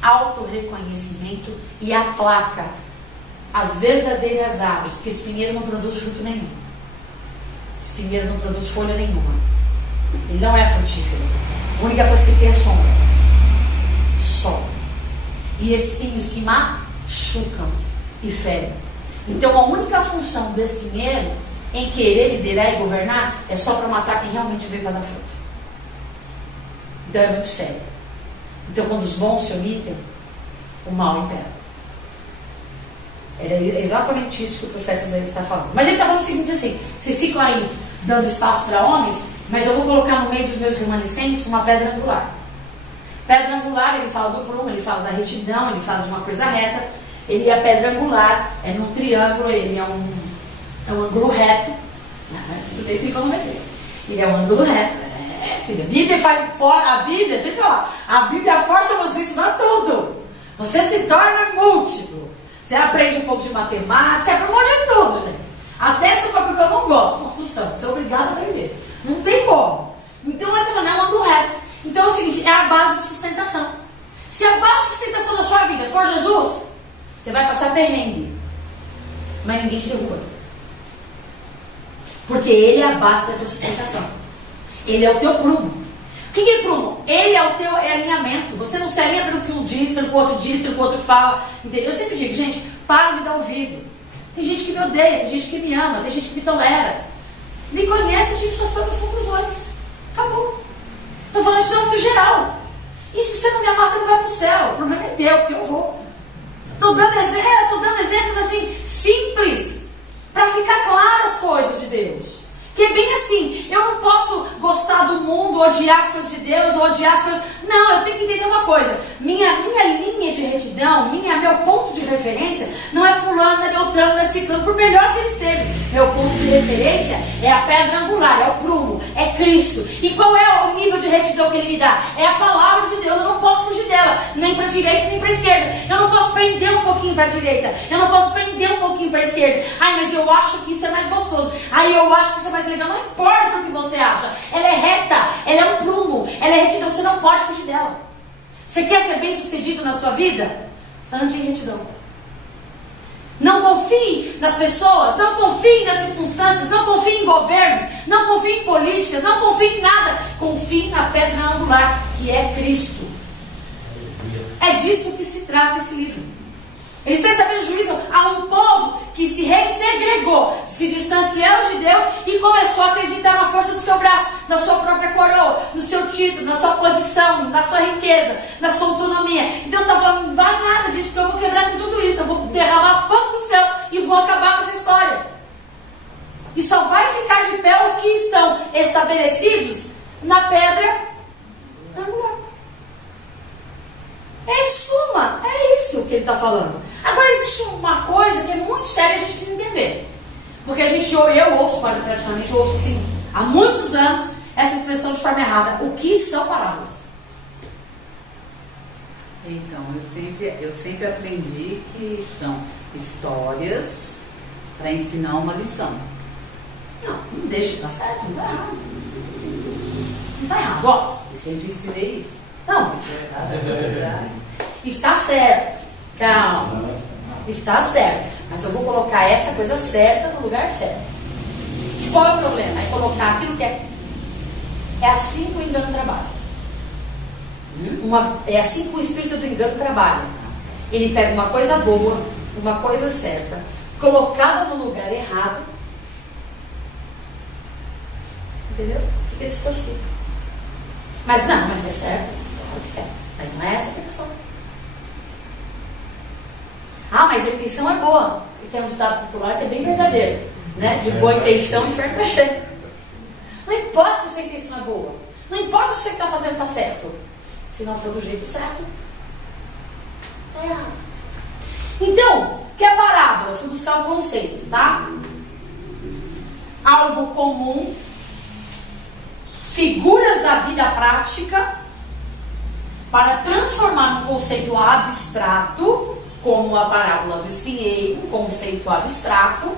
autorreconhecimento e aplaca as verdadeiras árvores, porque espinheiro não produz fruto nenhum. Espinheiro não produz folha nenhuma. Ele não é frutífero. A única coisa que ele tem é sombra. Sol. E espinhos que machucam e ferem. Então a única função do espinheiro em querer liderar e governar é só para matar quem realmente veio para dar fruto. Então é muito sério. Então quando os bons se omitem, o mal impera. Era exatamente isso que o profeta Isaías está falando. Mas ele está falando o seguinte assim: vocês ficam aí dando espaço para homens, mas eu vou colocar no meio dos meus remanescentes uma pedra angular. Pedra angular, ele fala do prumo, ele fala da retidão, ele fala de uma coisa reta. Ele é a pedra angular, é num triângulo, ele é um ângulo reto. Estudei trigonometria. Ele é um ângulo reto. Filha, a Bíblia faz fora, a Bíblia, deixa eu falar, a Bíblia força você a ensinar tudo. Você se torna múltiplo. Você aprende um pouco de matemática, você aprende tudo, gente. Até se uma coisa que eu não gosto, construção, você é obrigado a aprender. Não tem como. Então é um ângulo reto. Então é o seguinte, é a base de sustentação. Se a base de sustentação da sua vida for Jesus, você vai passar perrengue, mas ninguém te derruba. Porque ele é a base da tua sustentação. Ele é o teu prumo. O que é prumo? Ele é o teu alinhamento. Você não se alinha pelo que um diz, pelo que o outro diz, pelo que o outro fala. Entendeu? Eu sempre digo, gente, para de dar ouvido. Tem gente que me odeia, tem gente que me ama, tem gente que me tolera. Me conhece e tire suas próprias conclusões. Acabou. Estou falando isso no âmbito geral. E se você não me amar, você não vai para o céu. O problema é teu, porque eu vou. Estou dando exemplos assim, simples, para ficar claras as coisas de Deus. Que é bem assim, eu não posso gostar do mundo, odiar as coisas de Deus, ou odiar as coisas... Não, eu tenho que entender uma coisa. Minha linha de retidão, meu ponto de referência, não é fulano, não é beltrano, não é ciclano, por melhor que ele seja. Meu ponto de referência é a pedra angular, é o prumo, é Cristo. E qual é o nível de retidão que ele me dá? É a palavra de Deus, eu não posso fugir dela, nem para a direita, nem para a esquerda. Eu não posso prender um pouquinho para a direita, eu não posso prender um pouquinho para a esquerda. Ai, mas eu acho que isso é mais gostoso. Ai, eu acho que isso é mais legal. Não importa o que você acha. Ela é reta, ela é um prumo, ela é retidão. Você não pode fugir dela. Você quer ser bem sucedido na sua vida? Ande em retidão. Não confie nas pessoas, não confie nas circunstâncias, não confie em governos, não confie em políticas, não confie em nada. Confie na pedra angular, que é Cristo. É disso que se trata esse livro. Ele está estabelecendo juízo a um povo que se segregou, se distanciou de Deus e começou a acreditar na força do seu braço, na sua própria coroa, no seu título, na sua posição, na sua riqueza, na sua autonomia. Então você está falando, não vai nada disso, porque eu vou quebrar com tudo isso, eu vou derramar fogo do céu e vou acabar com essa história. E só vai ficar de pé os que estão estabelecidos na pedra angular. É em suma, é isso que ele está falando. Agora existe uma coisa que é muito séria e a gente precisa entender. Porque eu ouço praticamente, assim, há muitos anos, essa expressão de forma errada. O que são parábolas? Então, eu sempre aprendi que são histórias para ensinar uma lição. Não deixa de estar certo, não está errado. Não está errado. Ó, Eu sempre ensinei isso. não, está certo. Calma. Está certo. Mas eu vou colocar essa coisa certa no lugar certo. Qual é o problema? É colocar aquilo que é assim que o engano trabalha. É assim que o espírito do engano trabalha. Ele pega uma coisa boa, uma coisa certa, colocada no lugar errado, Entendeu? Fica distorcido. Mas não, mas é certo. Claro que é. Mas não é essa a intenção. Ah, mas a intenção é boa. E tem um ditado popular que é bem verdadeiro, né? De boa intenção, inferno está cheio. Não importa se a intenção é boa. Não importa se o que você está fazendo está certo. Se não for do jeito certo, está errado. Então, que é a parábola? Eu fui buscar um conceito, tá? Algo comum, figuras da vida prática, para transformar um conceito abstrato, como a parábola do espinheiro, um conceito abstrato,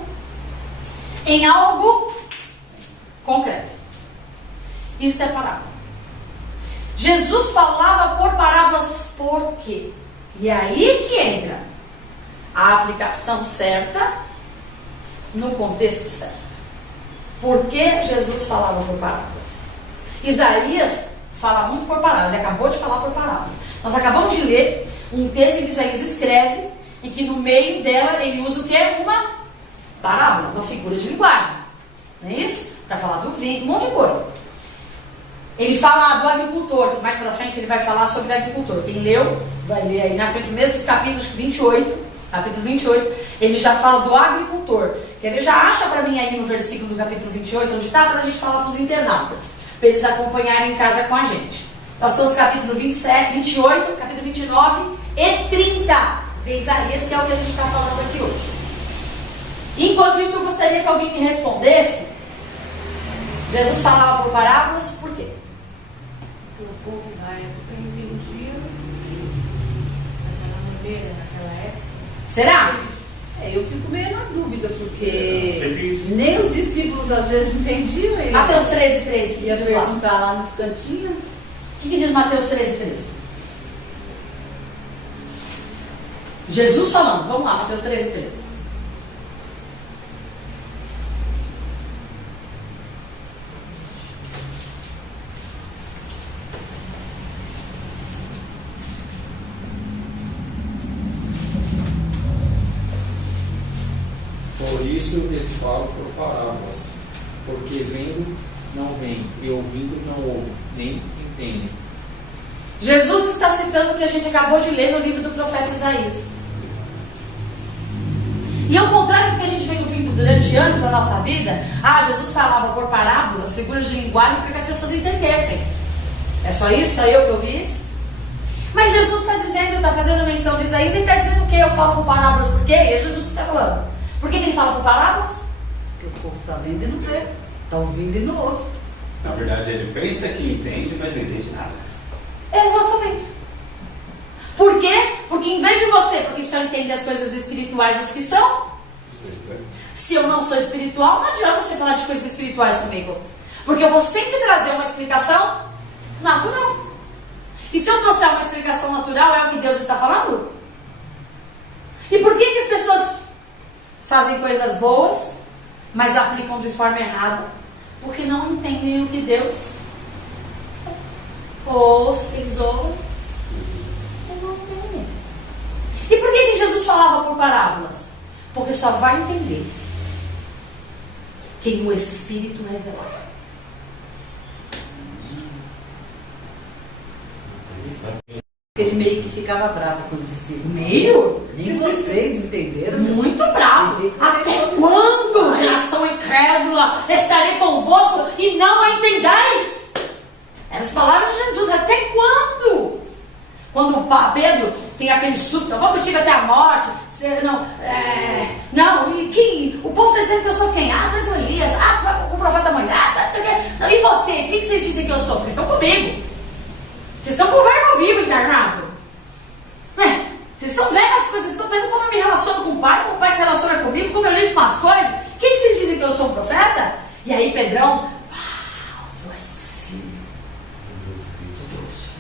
em algo concreto. Isso é parábola. Jesus falava por parábolas por quê? E aí que entra a aplicação certa no contexto certo. Por que Jesus falava por parábolas? Isaías fala muito por parábolas, ele acabou de falar por parábolas. Nós acabamos de ler um texto que Isaías escreve e que no meio dela ele usa o que? Uma parábola, uma figura de linguagem. Não é isso? Para falar do vinho, um monte de coisa. Ele fala do agricultor, que mais para frente ele vai falar sobre o agricultor. Quem leu, vai ler aí na frente, mesmo os capítulos 28, capítulo 28, ele já fala do agricultor. Quer ver? Já acha para mim aí no versículo do capítulo 28, onde está, para a gente falar para os internautas, para eles acompanharem em casa com a gente. Nós estamos no capítulo 27, 28, capítulo 29 e 30 de Isaías, que é o que a gente está falando aqui hoje. Enquanto isso, eu gostaria que alguém me respondesse. Jesus falava por parábolas, por quê? O povo da época entendia daquela maneira, naquela época. Será? Eu fico meio na dúvida, porque nem os discípulos às vezes entendiam. Ele Mateus 13:13. ia Diz lá. perguntar lá nos cantinhos. O que diz Mateus 13:13? Jesus falando. Vamos lá, Mateus 13:13. Por isso lhes falo por parábolas, porque vendo não veem, e ouvindo não ouvem, nem entendem. Jesus está citando o que a gente acabou de ler no livro do profeta Isaías. E ao contrário do que a gente vem ouvindo durante anos da nossa vida, Jesus falava por parábolas, figuras de linguagem, para que as pessoas entendessem. É só isso? Só eu que ouvi isso? Mas Jesus está dizendo, está fazendo menção de Isaías e está dizendo o quê? Eu falo por parábolas por quê? E é Jesus que está falando. Por que ele fala por parábolas? Porque o povo está vendo e não vê. Está ouvindo e não ouve. Na verdade, ele pensa que entende, mas não entende nada. Exatamente. Por quê? Porque em vez de você, porque só entende as coisas espirituais os que são, se eu não sou espiritual, não adianta você falar de coisas espirituais comigo. Porque eu vou sempre trazer uma explicação natural. E se eu trouxer uma explicação natural, é o que Deus está falando? E por que as pessoas fazem coisas boas, mas aplicam de forma errada? Porque não entendem o que Deus pensou. Não entendem. E por que Jesus falava por parábolas? Porque só vai entender quem o Espírito revelar. Ele meio que ficava bravo com os discípulos. Meio? Nem vocês entenderam. Muito bravo. Até quando, geração incrédula, estarei convosco e não a entendais? Elas falaram de Jesus. Até quando? Quando o Pedro tem aquele súbito, eu vou contigo até a morte. E quem? O povo está dizendo que eu sou quem? Tu és Elias. O profeta Moisés. Não, e vocês? Quem que vocês dizem que eu sou? Porque estão comigo. Vocês estão com o verbo vivo encarnado. Vocês estão vendo as coisas, vocês estão vendo como eu me relaciono com o Pai se relaciona comigo, como eu lido com as coisas. Quem que vocês dizem que eu sou um profeta? E aí Pedrão, tu és o filho de Deus.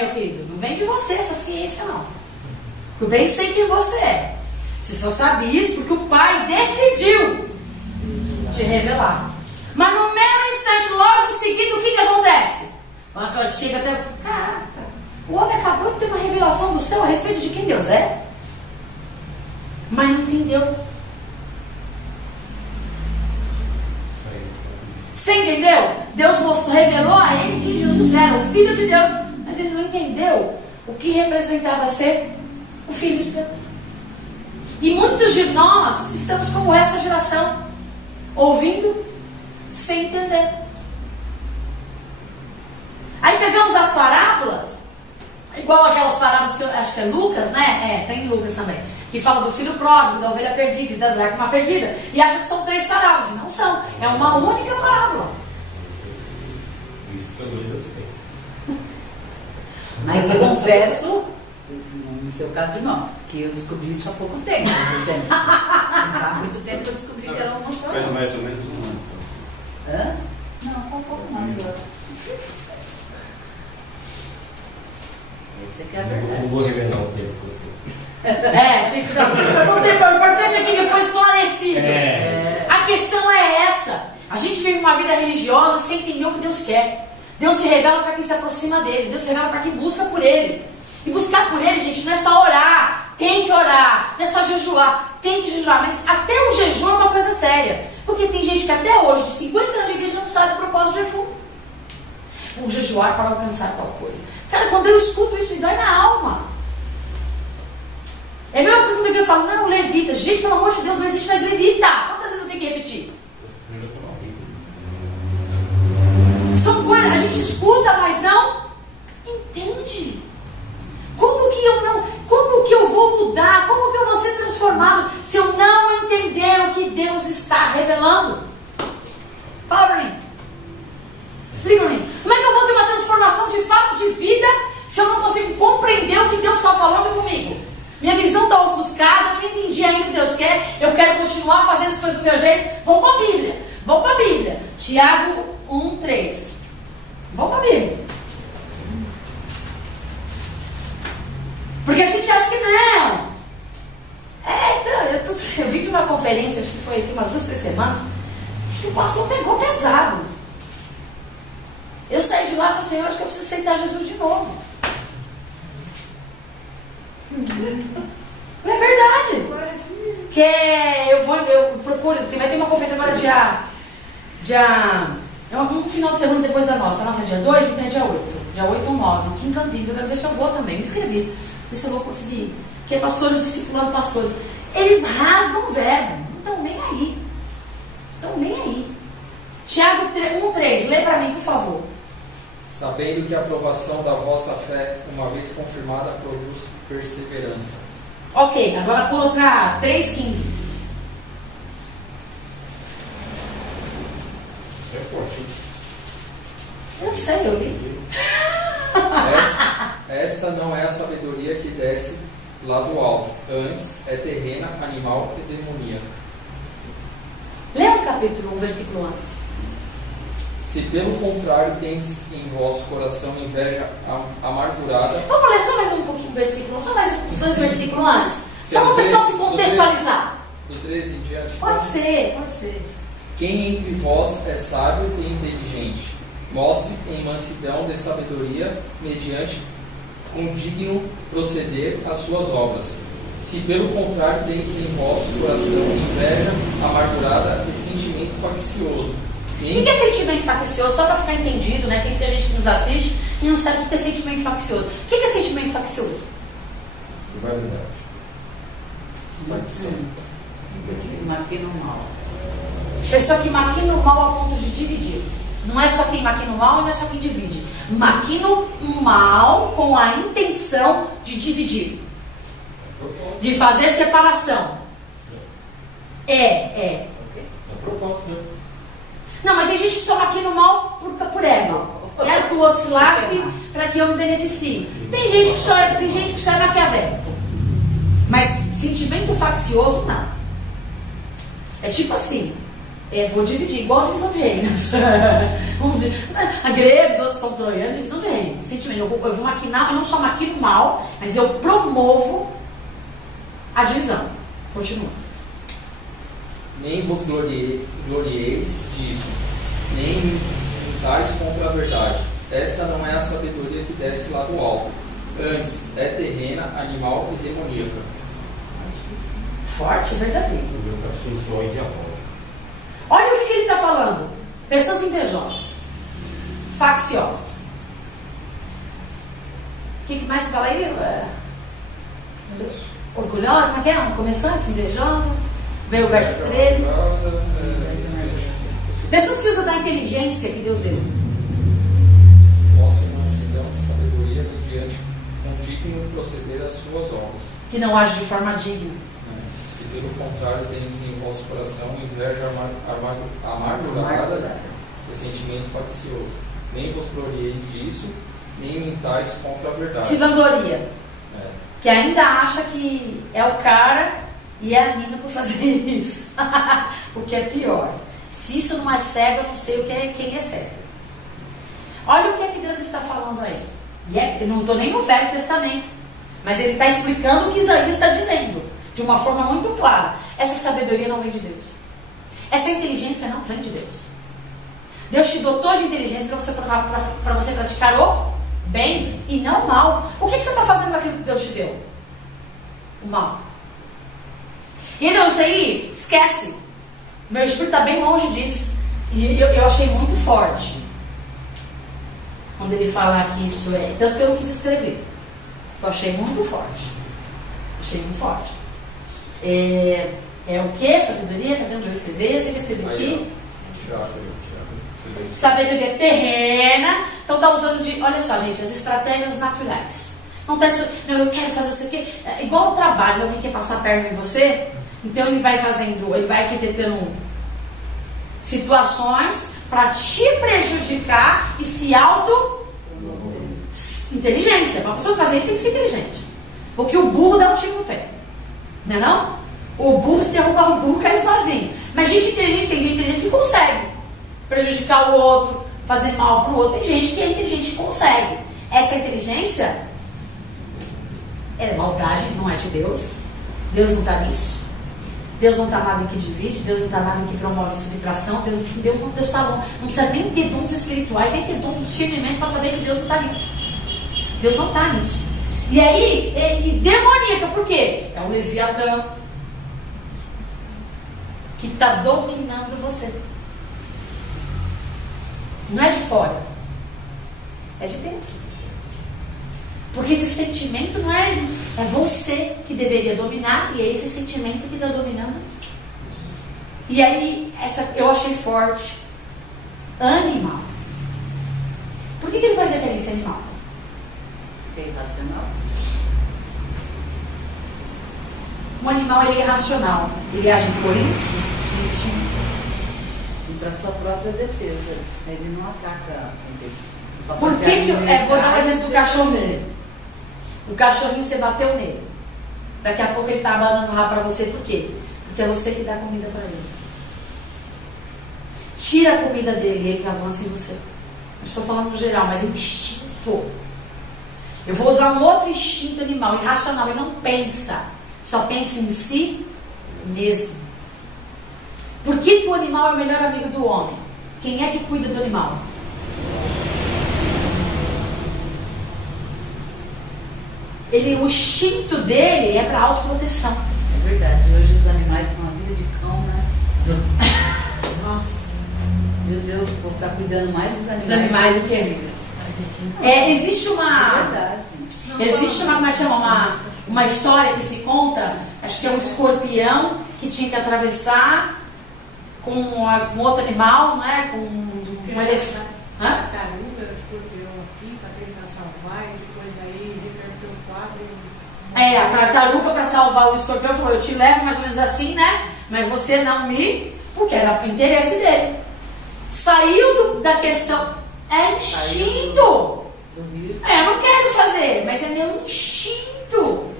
Meu querido, não vem de você essa ciência não. Eu bem sei quem você é. Você só sabe isso porque o Pai decidiu te revelar. Mas no mesmo instante, logo em seguida, o que acontece? Quando chega até... Caraca, o homem acabou de ter uma revelação do céu a respeito de quem Deus é. Mas não entendeu. Você entendeu? Deus revelou a ele quem Jesus era, o Filho de Deus. Mas ele não entendeu o que representava ser o Filho de Deus. E muitos de nós estamos como essa geração, ouvindo sem entender. Aí pegamos as parábolas, igual aquelas parábolas que eu acho que é Lucas, né? Tem Lucas também, que fala do filho pródigo, da ovelha perdida e da dracma perdida, e acha que são 3 parábolas. Não são, é uma única parábola. Isso também eu sei. Mas eu confesso, no seu caso de irmão, que eu descobri isso há pouco tempo, gente. Não há muito tempo que eu descobri que era uma noção. Faz mais ou menos um ano. Hã? Não, um pouco mais. Você quer a verdade. Não vou revelar o tempo que você. Não tem problema. O importante é que ele foi esclarecido. A questão é essa. A gente vive uma vida religiosa sem entender o que Deus quer. Deus se revela para quem se aproxima dele. Deus se revela para quem busca por ele. E buscar por ele, gente, não é só orar. Tem que orar. Não é só jejuar. Tem que jejuar. Mas até o jejum é uma coisa séria. Porque tem gente que até hoje, de 50 anos de igreja, não sabe o propósito do jejum. Vou jejuar para alcançar tal coisa. Cara, quando eu escuto isso, me dói na alma. É a mesma coisa quando eu falo, não, levita. Gente, pelo amor de Deus, não existe mais levita. Quantas vezes eu tenho que repetir? São coisas, a gente escuta, mas não entende. Como que eu vou mudar? Como que eu vou ser transformado se eu não entender o que Deus está revelando? Fala pra mim. Explica pra mim. Como é que eu vou ter uma transformação de fato de vida se eu não consigo compreender o que Deus está falando comigo? Minha visão está ofuscada, eu não entendi ainda o que Deus quer, eu quero continuar fazendo as coisas do meu jeito. Vamos para a Bíblia. Vamos para a Bíblia. Tiago 1:3. Vamos para a Bíblia. Porque a gente acha que não. Eu vi de uma conferência, acho que foi aqui umas 2, 3 semanas, que o pastor pegou pesado. Eu saí de lá e falei, Senhor, acho que eu preciso aceitar Jesus de novo. Não é verdade. Que eu procuro, vai ter uma conferência agora um final de semana depois da nossa. A nossa é dia 2, então é dia 8. Dia 8 ou 9, aqui em Campinas. Eu quero ver se eu vou também. Me inscrevi. Ver se eu vou conseguir. Que é pastores discipulando pastores. Eles rasgam o verbo. Não estão nem aí. Estão nem aí. Tiago 1:3. Lê para mim, por favor. Sabendo que a aprovação da vossa fé, uma vez confirmada, produz perseverança. Ok, agora pula para 3:15. É forte. Eu não sei, eu li. Esta não é a sabedoria que desce lá do alto, antes é terrena, animal e demoníaca. Lê o capítulo 1, versículo antes. Se pelo contrário tendes em vosso coração inveja amargurada. Vamos ler só mais um pouquinho o versículo, só mais uns 2 versículos antes. Só para o pessoal se contextualizar. Do 13 em diante. Pode ser. Quem entre vós é sábio e inteligente, mostre em mansidão de sabedoria, mediante com digno proceder as suas obras. Se pelo contrário tendes em vosso coração inveja amargurada e sentimento faccioso. O que é sentimento faccioso? Só para ficar entendido, né? Tem muita gente que nos assiste e não sabe o que é sentimento faccioso. O que é sentimento faccioso? Rivalidade. Pode ser. Maquina o mal. Pessoa que maquina o mal a ponto de dividir. Não é só quem maquina o mal e não é só quem divide. Maquina o mal com a intenção de dividir. De fazer separação. É propósito, né? Não, mas tem gente que só maquina o mal por ego. Quero que o outro se lasque para que eu me beneficie. Tem gente que só é maquiavélico. Mas sentimento faccioso, não. É tipo assim, vou dividir, igual a divisão de reinos. A gregos, outros são troianos, divisão de reinos. Sentimento, eu vou maquinar, eu não só maquino o mal, mas eu promovo a divisão. Continua. Nem vos glorieis disso, nem lutais contra a verdade. Esta não é a sabedoria que desce lá do alto. Antes é terrena, animal e demoníaca. Forte, verdadeiro. O meu está sensual e diabólico. Olha o que ele está falando. Pessoas invejosas, facciosas. O que mais você fala aí? Orgulhosa, como é que é? Começou antes, invejosa. Veio o verso 13. Pessoas que usam da inteligência que Deus deu. Mostra mansidão e sabedoria mediante um digno proceder às suas obras. Que não age de forma digna. Se pelo contrário tens em vosso coração inveja amargurada, ressentimento faccioso, nem vos glorieis disso, nem mentais contra a verdade. Se vangloria. Que ainda acha que é o cara e é a mina por fazer isso. O que é pior. Se isso não é cego, eu não sei quem é cego. Olha o que é que Deus está falando aí. Eu não estou nem no Velho Testamento, mas ele está explicando o que Isaías está dizendo, de uma forma muito clara. Essa sabedoria não vem de Deus. Essa inteligência não vem de Deus. Deus te dotou de inteligência para você praticar o bem e não o mal. O que você está fazendo com aquilo que Deus te deu? O mal. E então isso aí, esquece. Meu espírito está bem longe disso. E eu achei muito forte quando ele fala que isso é. Tanto que eu não quis escrever. Eu achei muito forte. Achei muito forte. É o que? Sabedoria? Cadê onde eu escrevi? Eu sei que eu escrevi aqui. Sabedoria terrena. Então está usando de. Olha só, gente, as estratégias naturais. Não está isso. Não, eu quero fazer isso aqui. É igual o trabalho, alguém quer passar a perna em você. Então ele vai fazendo, ele vai tentando situações para te prejudicar e se inteligência. Para a pessoa fazer isso tem que ser inteligente. Porque o burro dá um tiro no pé. Não é não? O burro, se derrubar o burro, cai sozinho. Mas gente inteligente, tem gente inteligente que consegue prejudicar o outro, fazer mal para o outro. Tem gente que é inteligente e consegue. Essa inteligência é maldade, não é de Deus. Deus não está nisso. Deus não está nada em que divide, Deus não está nada em que promove subtração, Deus está longe. Não precisa nem ter dons espirituais, nem ter dons de discernimento para saber que Deus não está nisso. Deus não está nisso. E aí, demoníaca, por quê? É o Leviatã que está dominando você. Não é de fora, é de dentro. Porque esse sentimento não é você que deveria dominar, e é esse sentimento que está dominando. E aí, eu achei forte. Animal. Por que ele faz referência a animal? É irracional. Um animal, ele é irracional. Ele age por instinto. E para sua própria defesa. Ele não ataca. Por que vou dar um exemplo do cachorrinho. O cachorrinho, você bateu nele. Daqui a pouco ele está abanando o rabo para você. Por quê? Porque é você que dá comida para ele. Tira a comida dele e ele avança em você. Não estou falando no geral, mas instinto. Eu vou usar um outro instinto animal, irracional. Ele não pensa. Só pensa em si mesmo. Por que o animal é o melhor amigo do homem? Quem é que cuida do animal? O instinto dele é para autoproteção. É verdade, hoje os animais têm uma vida de cão, né? Nossa, meu Deus, o povo está cuidando mais dos animais. Os animais do que existe uma. Existe uma, como é que chama? Uma história que se conta, acho que é um escorpião que tinha que atravessar com outro animal, não é? Com um elefante. Tartaruga, escorpião aqui, para tentar salvar, e depois aí reverteu o quadro. A tartaruga, para salvar o escorpião, falou: eu te levo mais ou menos assim, né? Mas você não me. Porque era o interesse dele. Saiu da questão. É instinto. Eu não quero fazer, mas é meu instinto.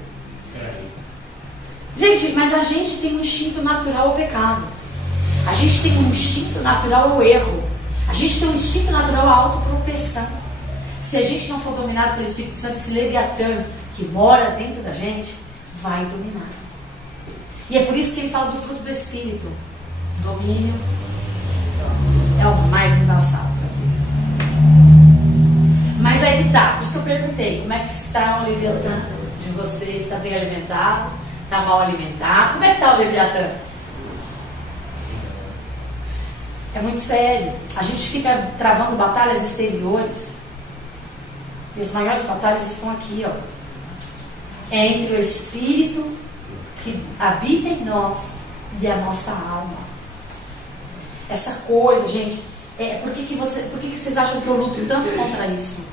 Gente, mas a gente tem um instinto natural ao pecado. A gente tem um instinto natural ao erro. A gente tem um instinto natural à autoproteção. Se a gente não for dominado pelo Espírito Santo, esse Leviatã que mora dentro da gente vai dominar. E é por isso que ele fala do fruto do Espírito. Domínio é o mais embaçado. Mas aí que tá, por isso que eu perguntei, como é que está o Leviatã de vocês? Está bem alimentado? Está mal alimentado? Como é que está o Leviatã? É muito sério. A gente fica travando batalhas exteriores. E as maiores batalhas estão aqui, ó. É entre o Espírito que habita em nós e a nossa alma. Essa coisa, gente, por que vocês acham que eu luto tanto contra isso?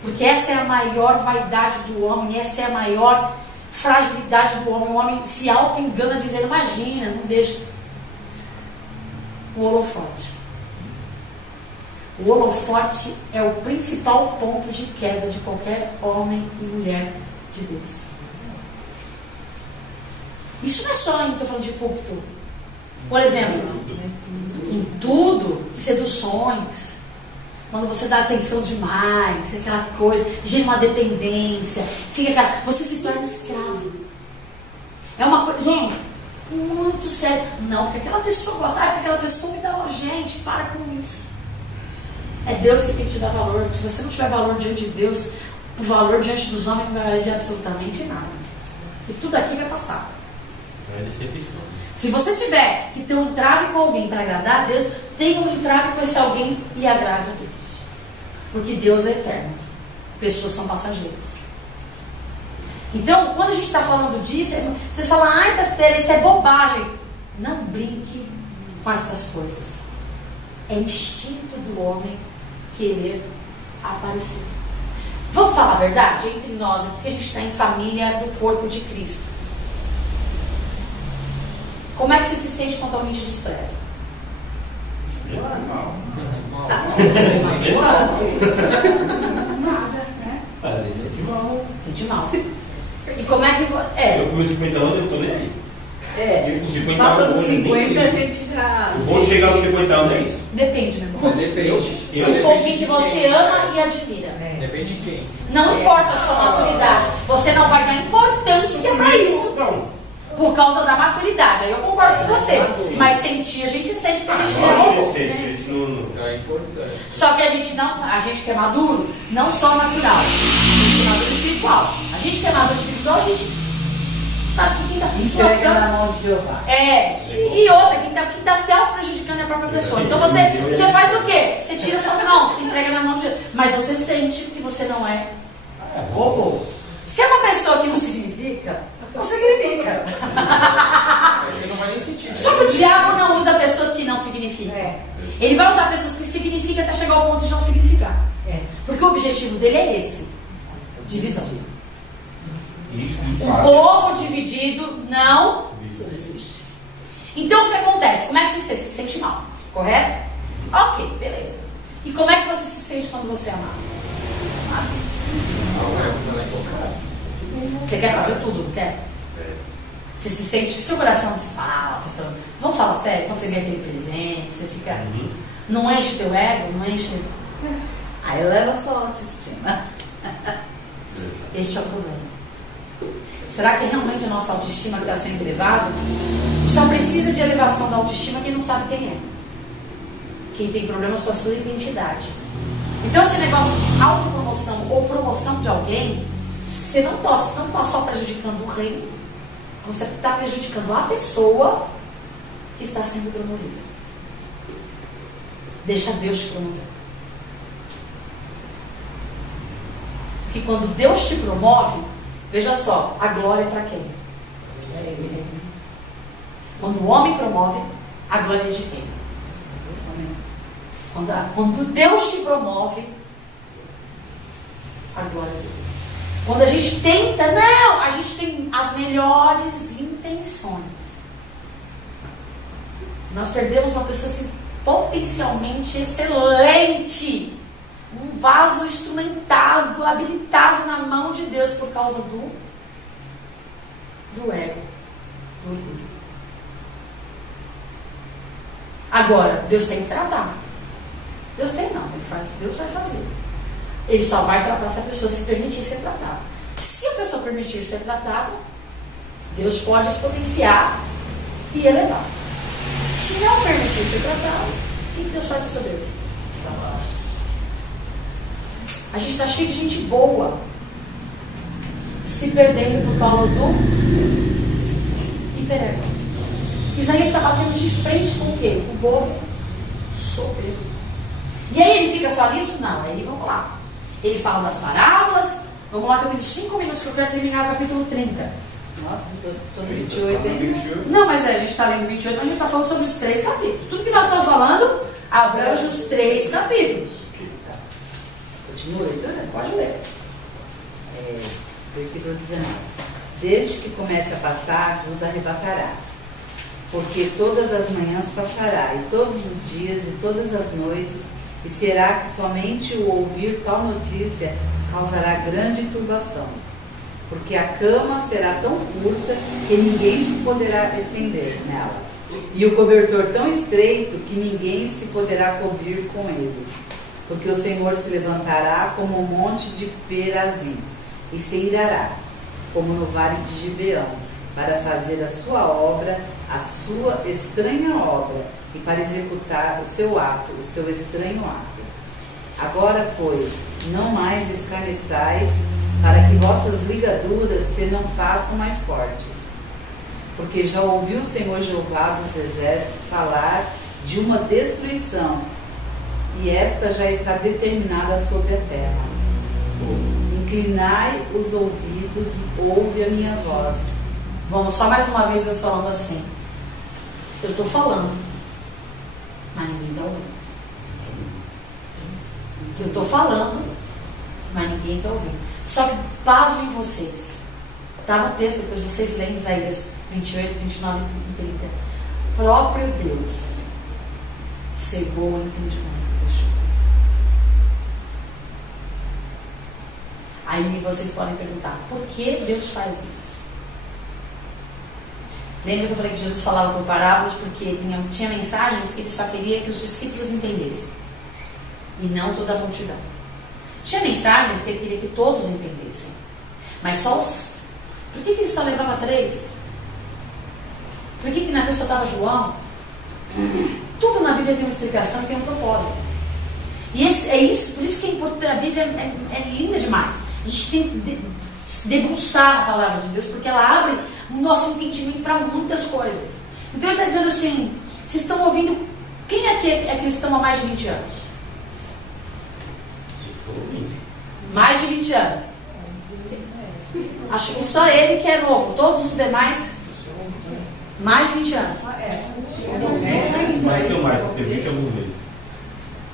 Porque essa é a maior vaidade do homem, essa é a maior fragilidade do homem. O homem se auto-engana dizendo, imagina, não deixa. O holofote. O holofote é o principal ponto de queda de qualquer homem e mulher de Deus. Isso não é só, estou falando de púlpito. Por exemplo, em tudo, seduções, quando você dá atenção demais, aquela coisa, gera uma dependência, você se torna escravo. É uma coisa, gente, muito sério. Não, porque aquela pessoa gosta, porque aquela pessoa me dá valor. Gente, para com isso. É Deus que tem que te dar valor. Se você não tiver valor diante de Deus, o valor diante dos homens não vai valer de absolutamente nada. E tudo aqui vai passar. É decepção. Se você tiver que ter um entrave com alguém para agradar a Deus, tenha um entrave com esse alguém e agrade a Deus. Porque Deus é eterno. Pessoas são passageiras. Então, quando a gente está falando disso, vocês falam, ai, pastor, isso é bobagem. Não brinque com essas coisas. É instinto do homem querer aparecer. Vamos falar a verdade? Entre nós, aqui que a gente está em família do corpo de Cristo. Como é que você se sente quando alguém te despreza? Mal. Nada, né? Sente mal. Sente mal. E como é que... Eu com meus 50 anos, eu não tô nem aí. É, Com 50 passa anos, dos eu nem 50 a ligo. gente já... O bom de chegar aos 50 anos é isso. Depende, meu irmão. Mas depende. Se for alguém que você ama e admira. Depende de quem. Não importa a sua maturidade. Você não vai dar importância para isso. Não. Por causa da maturidade. Aí eu concordo com você. Mas sentir, a gente sente porque a gente Lógico errou. que sente, isso não... É importante. Só que a gente que é maduro, não só natural, a gente é maduro espiritual. A gente que é maduro espiritual, a gente sabe que quem está se Entrega na lascando. mão de Jeová. E outra, quem tá se auto-prejudicando é a própria pessoa. Então você faz o quê? Você tira suas mãos, se entrega na mão de Deus. Mas você sente que você não é robô. Se é uma pessoa que não significa, não significa. Aí você não vai nem sentir. Só que o diabo não usa pessoas que não significam. Ele vai usar pessoas que significam até chegar ao ponto de não significar. Porque o objetivo dele é esse. Divisão. Um povo dividido não subsiste. Então o que acontece? Como é que você se sente mal? Correto? Ok, beleza. E como é que você se sente quando você é amado? Você quer fazer tudo, não quer? Você se sente, seu coração desfalta. Vamos falar sério? Quando você ganha aquele presente, você fica. Não enche teu ego, não enche. Aí eleva a sua autoestima. Este é o problema. Será que realmente a nossa autoestima que está sendo elevada? Só precisa de elevação da autoestima quem não sabe quem é. Quem tem problemas com a sua identidade. Então esse negócio de autopromoção ou promoção de alguém, você não está só prejudicando o reino, você está prejudicando a pessoa que está sendo promovida. Deixa Deus te promover. Porque quando Deus te promove, veja só, a glória é para quem? Quando o homem promove, a glória é de quem? Quando Deus te promove, a glória é de Deus. Quando a gente tenta, não, a gente tem as melhores intenções. Nós perdemos uma pessoa assim, potencialmente excelente. Um vaso instrumentado, habilitado na mão de Deus por causa do ego, do orgulho. Agora, Deus tem que tratar. Deus tem não, Deus vai fazer. Ele só vai tratar se a pessoa se permitir ser tratada. Se a pessoa permitir ser tratada, Deus pode exponenciar e elevar. Se não permitir ser tratado, o que Deus faz com o seu Deus? A gente está cheio de gente boa se perdendo por causa do hiperego. Isaías está batendo de frente com o quê? Com o povo soberbo. E aí ele fica só nisso? Não, aí vamos lá. Ele fala das parábolas. Vamos lá que eu tenho 5 minutos que eu quero terminar o capítulo 30. Nossa, tô no 28 ainda. 28. Não, mas a gente está lendo 28, mas a gente está falando sobre os 3 capítulos. Tudo que nós estamos falando abrange os 3 capítulos. Continua, leitura? Pode ler. Versículo 19. Desde que comece a passar, vos arrebatará. Porque todas as manhãs passará, e todos os dias, e todas as noites, e será que somente o ouvir tal notícia causará grande turbação. Porque a cama será tão curta que ninguém se poderá estender nela, e o cobertor tão estreito que ninguém se poderá cobrir com ele. Porque o Senhor se levantará como um monte de Perazim, e se irará, como no vale de Gibeão, para fazer a sua obra, a sua estranha obra, e para executar o seu ato, o seu estranho ato. Agora, pois, não mais escarneçais, para que vossas ligaduras se não façam mais fortes. Porque já ouviu o Senhor Jeová dos exércitos falar de uma destruição, e esta já está determinada sobre a terra. Inclinai os ouvidos e ouve a minha voz. Vamos só mais uma vez eu falando assim. Eu estou falando, mas ninguém está ouvindo. Eu estou falando, mas ninguém está ouvindo. Só que pasmem vocês. Está no texto, depois vocês leem Isaías 28, 29 e 30. O próprio Deus cegou o entendimento das coisas. Aí vocês podem perguntar, por que Deus faz isso? Lembra que eu falei que Jesus falava por parábolas porque tinha mensagens que ele só queria que os discípulos entendessem e não toda a multidão. Tinha mensagens que ele queria que todos entendessem, mas só os... Por que ele só levava 3? Por que na cruz só estava João? Tudo na Bíblia tem uma explicação e tem um propósito. E é isso, por isso que é importante. A Bíblia é linda demais. A gente tem que se debruçar na palavra de Deus, porque ela abre o nosso entendimento para muitas coisas. Então ele está dizendo assim, vocês estão ouvindo, quem aqui é cristão há mais de 20 anos? Mais de 20 anos. Acho que só ele que é novo, todos os demais mais de 20 anos. Mas tem mais, porque 20 alguns meses.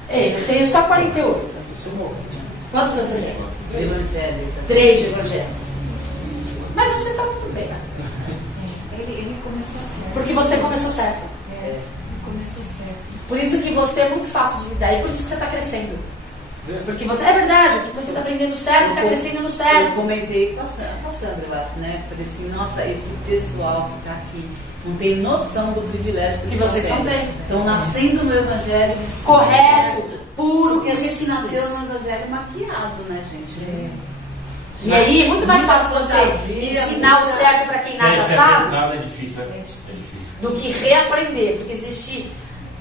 Eu tenho só 48. Eu sou novo. Quantos anos você tem? Evangélica. 3 de evangelho. Mas você está muito bem, né? Ele começou certo. Porque você começou certo. Ele começou certo. Por isso que você é muito fácil de lidar e por isso que você está crescendo. Porque você, é verdade, porque você está aprendendo certo e está crescendo no Eu certo. comentei com a Sandra, eu acho, né? Falei assim, nossa, esse pessoal que está aqui não tem noção do privilégio Que vocês não têm. Estão nascendo no Evangelho Correto, puro, porque a gente simples. nasceu no Evangelho maquiado, né, gente? E aí é muito mais fácil você fantasia, ensinar o certo para quem nada Esse sabe acertado é difícil, né? É difícil. do que reaprender, porque existem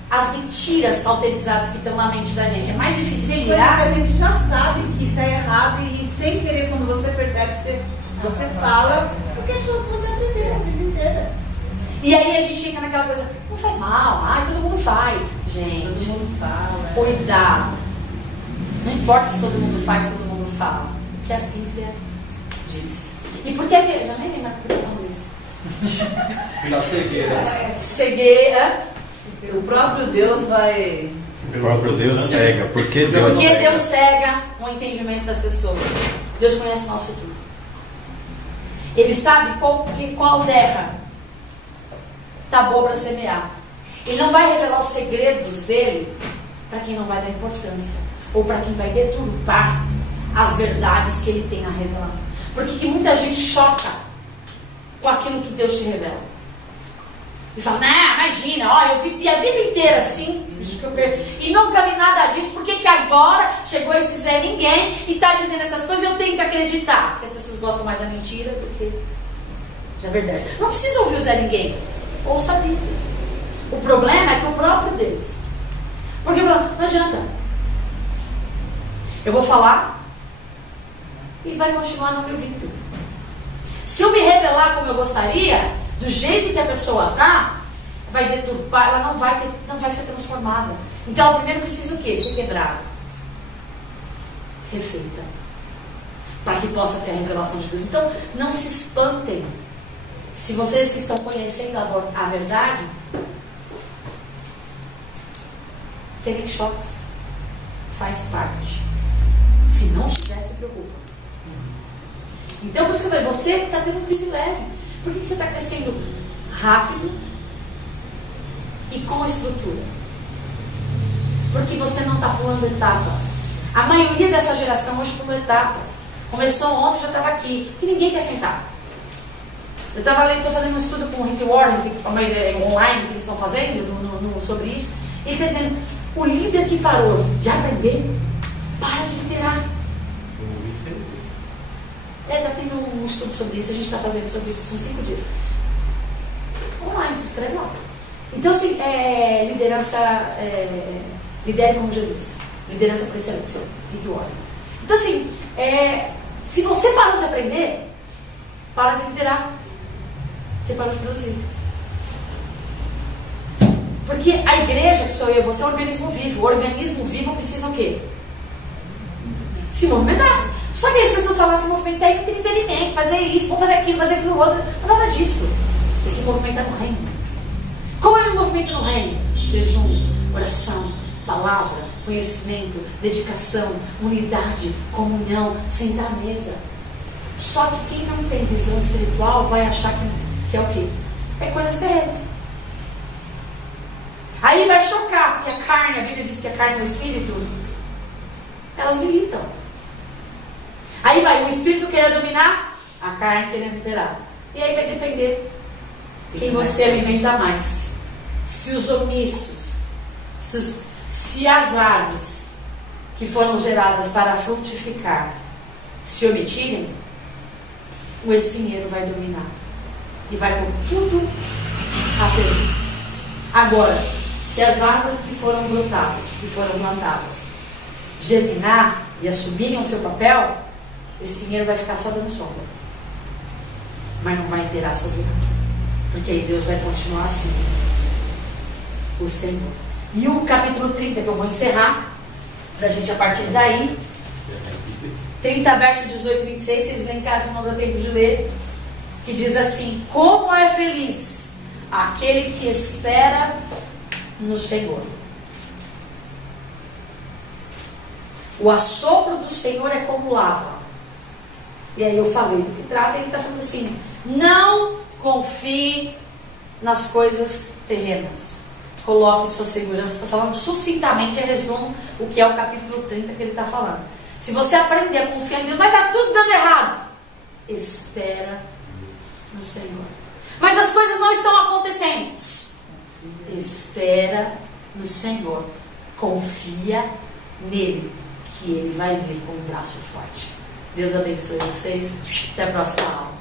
as mentiras cauterizadas que estão na mente da gente. É mais difícil Tem coisa que tirar. a gente já sabe que está errado e sem querer, quando você percebe, você fala, porque você aprendeu a vida inteira. E aí a gente entra naquela coisa, não faz mal, ai, todo mundo faz. Gente, Todo mundo fala. cuidado. Não importa se todo mundo faz, se todo mundo fala. O que a Bíblia diz. E por que que... Já nem lembro mais por que eu falo isso. Da cegueira. Cegueira. O próprio Deus vai... O próprio Deus cega. Por que Deus Porque cega? Deus cega o entendimento das pessoas. Deus conhece o nosso futuro. Ele sabe qual terra está boa para semear. Ele não vai revelar os segredos dele para quem não vai dar importância. Ou para quem vai deturpar as verdades que ele tem a revelar. Porque que muita gente choca com aquilo que Deus te revela. E fala, não, imagina, ó, eu vivi a vida inteira assim, e nunca vi nada disso, por que agora chegou esse Zé Ninguém e está dizendo essas coisas, eu tenho que acreditar? Porque as pessoas gostam mais da mentira do que da verdade. Não precisa ouvir o Zé Ninguém, ouça a Bíblia. O problema é que o próprio Deus, porque não adianta, eu vou falar e vai continuar não me ouvindo. Se eu me revelar como eu gostaria, do jeito que a pessoa está, vai deturpar, ela não vai ser transformada. Então, ela primeiro precisa o quê? Ser quebrada, refeita, para que possa ter a revelação de Deus. Então, não se espantem se vocês que estão conhecendo a verdade terem choques. Faz parte. Se não tiver, se preocupa. Então, por isso que eu falei, você está tendo um privilégio. Por que você está crescendo rápido e com estrutura? Porque você não está pulando etapas. A maioria dessa geração hoje pulou etapas. Começou ontem, já estava aqui. E ninguém quer sentar. Eu estou fazendo um estudo com o Rick Warren, uma ideia online que eles estão fazendo sobre isso. E ele está dizendo, o líder que parou de aprender, para de liderar. Está tendo um estudo sobre isso, a gente está fazendo sobre isso, são 5 dias. Online, se inscreve lá. Então, assim, liderança, lidere como Jesus. Liderança por excelência. Rick Warren. Então, assim, se você parou de aprender, para de liderar. Você parou de produzir. Porque a igreja, que sou eu, você é um organismo vivo. O organismo vivo precisa o quê? Se movimentar. Só que as pessoas falam se movimentar é entretenimento, fazer isso, vamos fazer aquilo outro. Não é nada disso. E se movimentar no reino. Como é o movimento no reino? Jejum, oração, palavra, conhecimento, dedicação, unidade, comunhão, sentar à mesa. Só que quem não tem visão espiritual vai achar que é o quê? É coisas terrenas. Aí vai chocar, porque a carne, a Bíblia diz que a carne e o espírito, elas militam. Aí vai o espírito querer dominar, a carne querendo imperar. E aí vai depender quem você alimenta mais. Se os omissos, se as árvores que foram geradas para frutificar se omitirem, o espinheiro vai dominar. E vai por tudo a perder. Agora, se as árvores que foram brotadas, que foram plantadas, germinar e assumirem o seu papel, esse espinheiro vai ficar só dando sombra. Mas não vai inteirar sobre nada. Porque aí Deus vai continuar assim. O Senhor. E o capítulo 30, que eu vou encerrar, para a gente a partir daí, 30 verso 18 e 26, vocês vêm em casa, não dá tempo de ler, que diz assim: como é feliz aquele que espera no Senhor. O assopro do Senhor é como lava. E aí eu falei do que trata, e ele está falando assim: não confie nas coisas terrenas. Coloque sua segurança. Estou falando sucintamente, eu resumo o que é o capítulo 30 que ele está falando. Se você aprender a confiar em Deus, mas está tudo dando errado, espera no Senhor. Mas as coisas não estão acontecendo, espera no Senhor. Confia nele, que ele vai vir com um braço forte. Deus abençoe vocês. Até a próxima aula.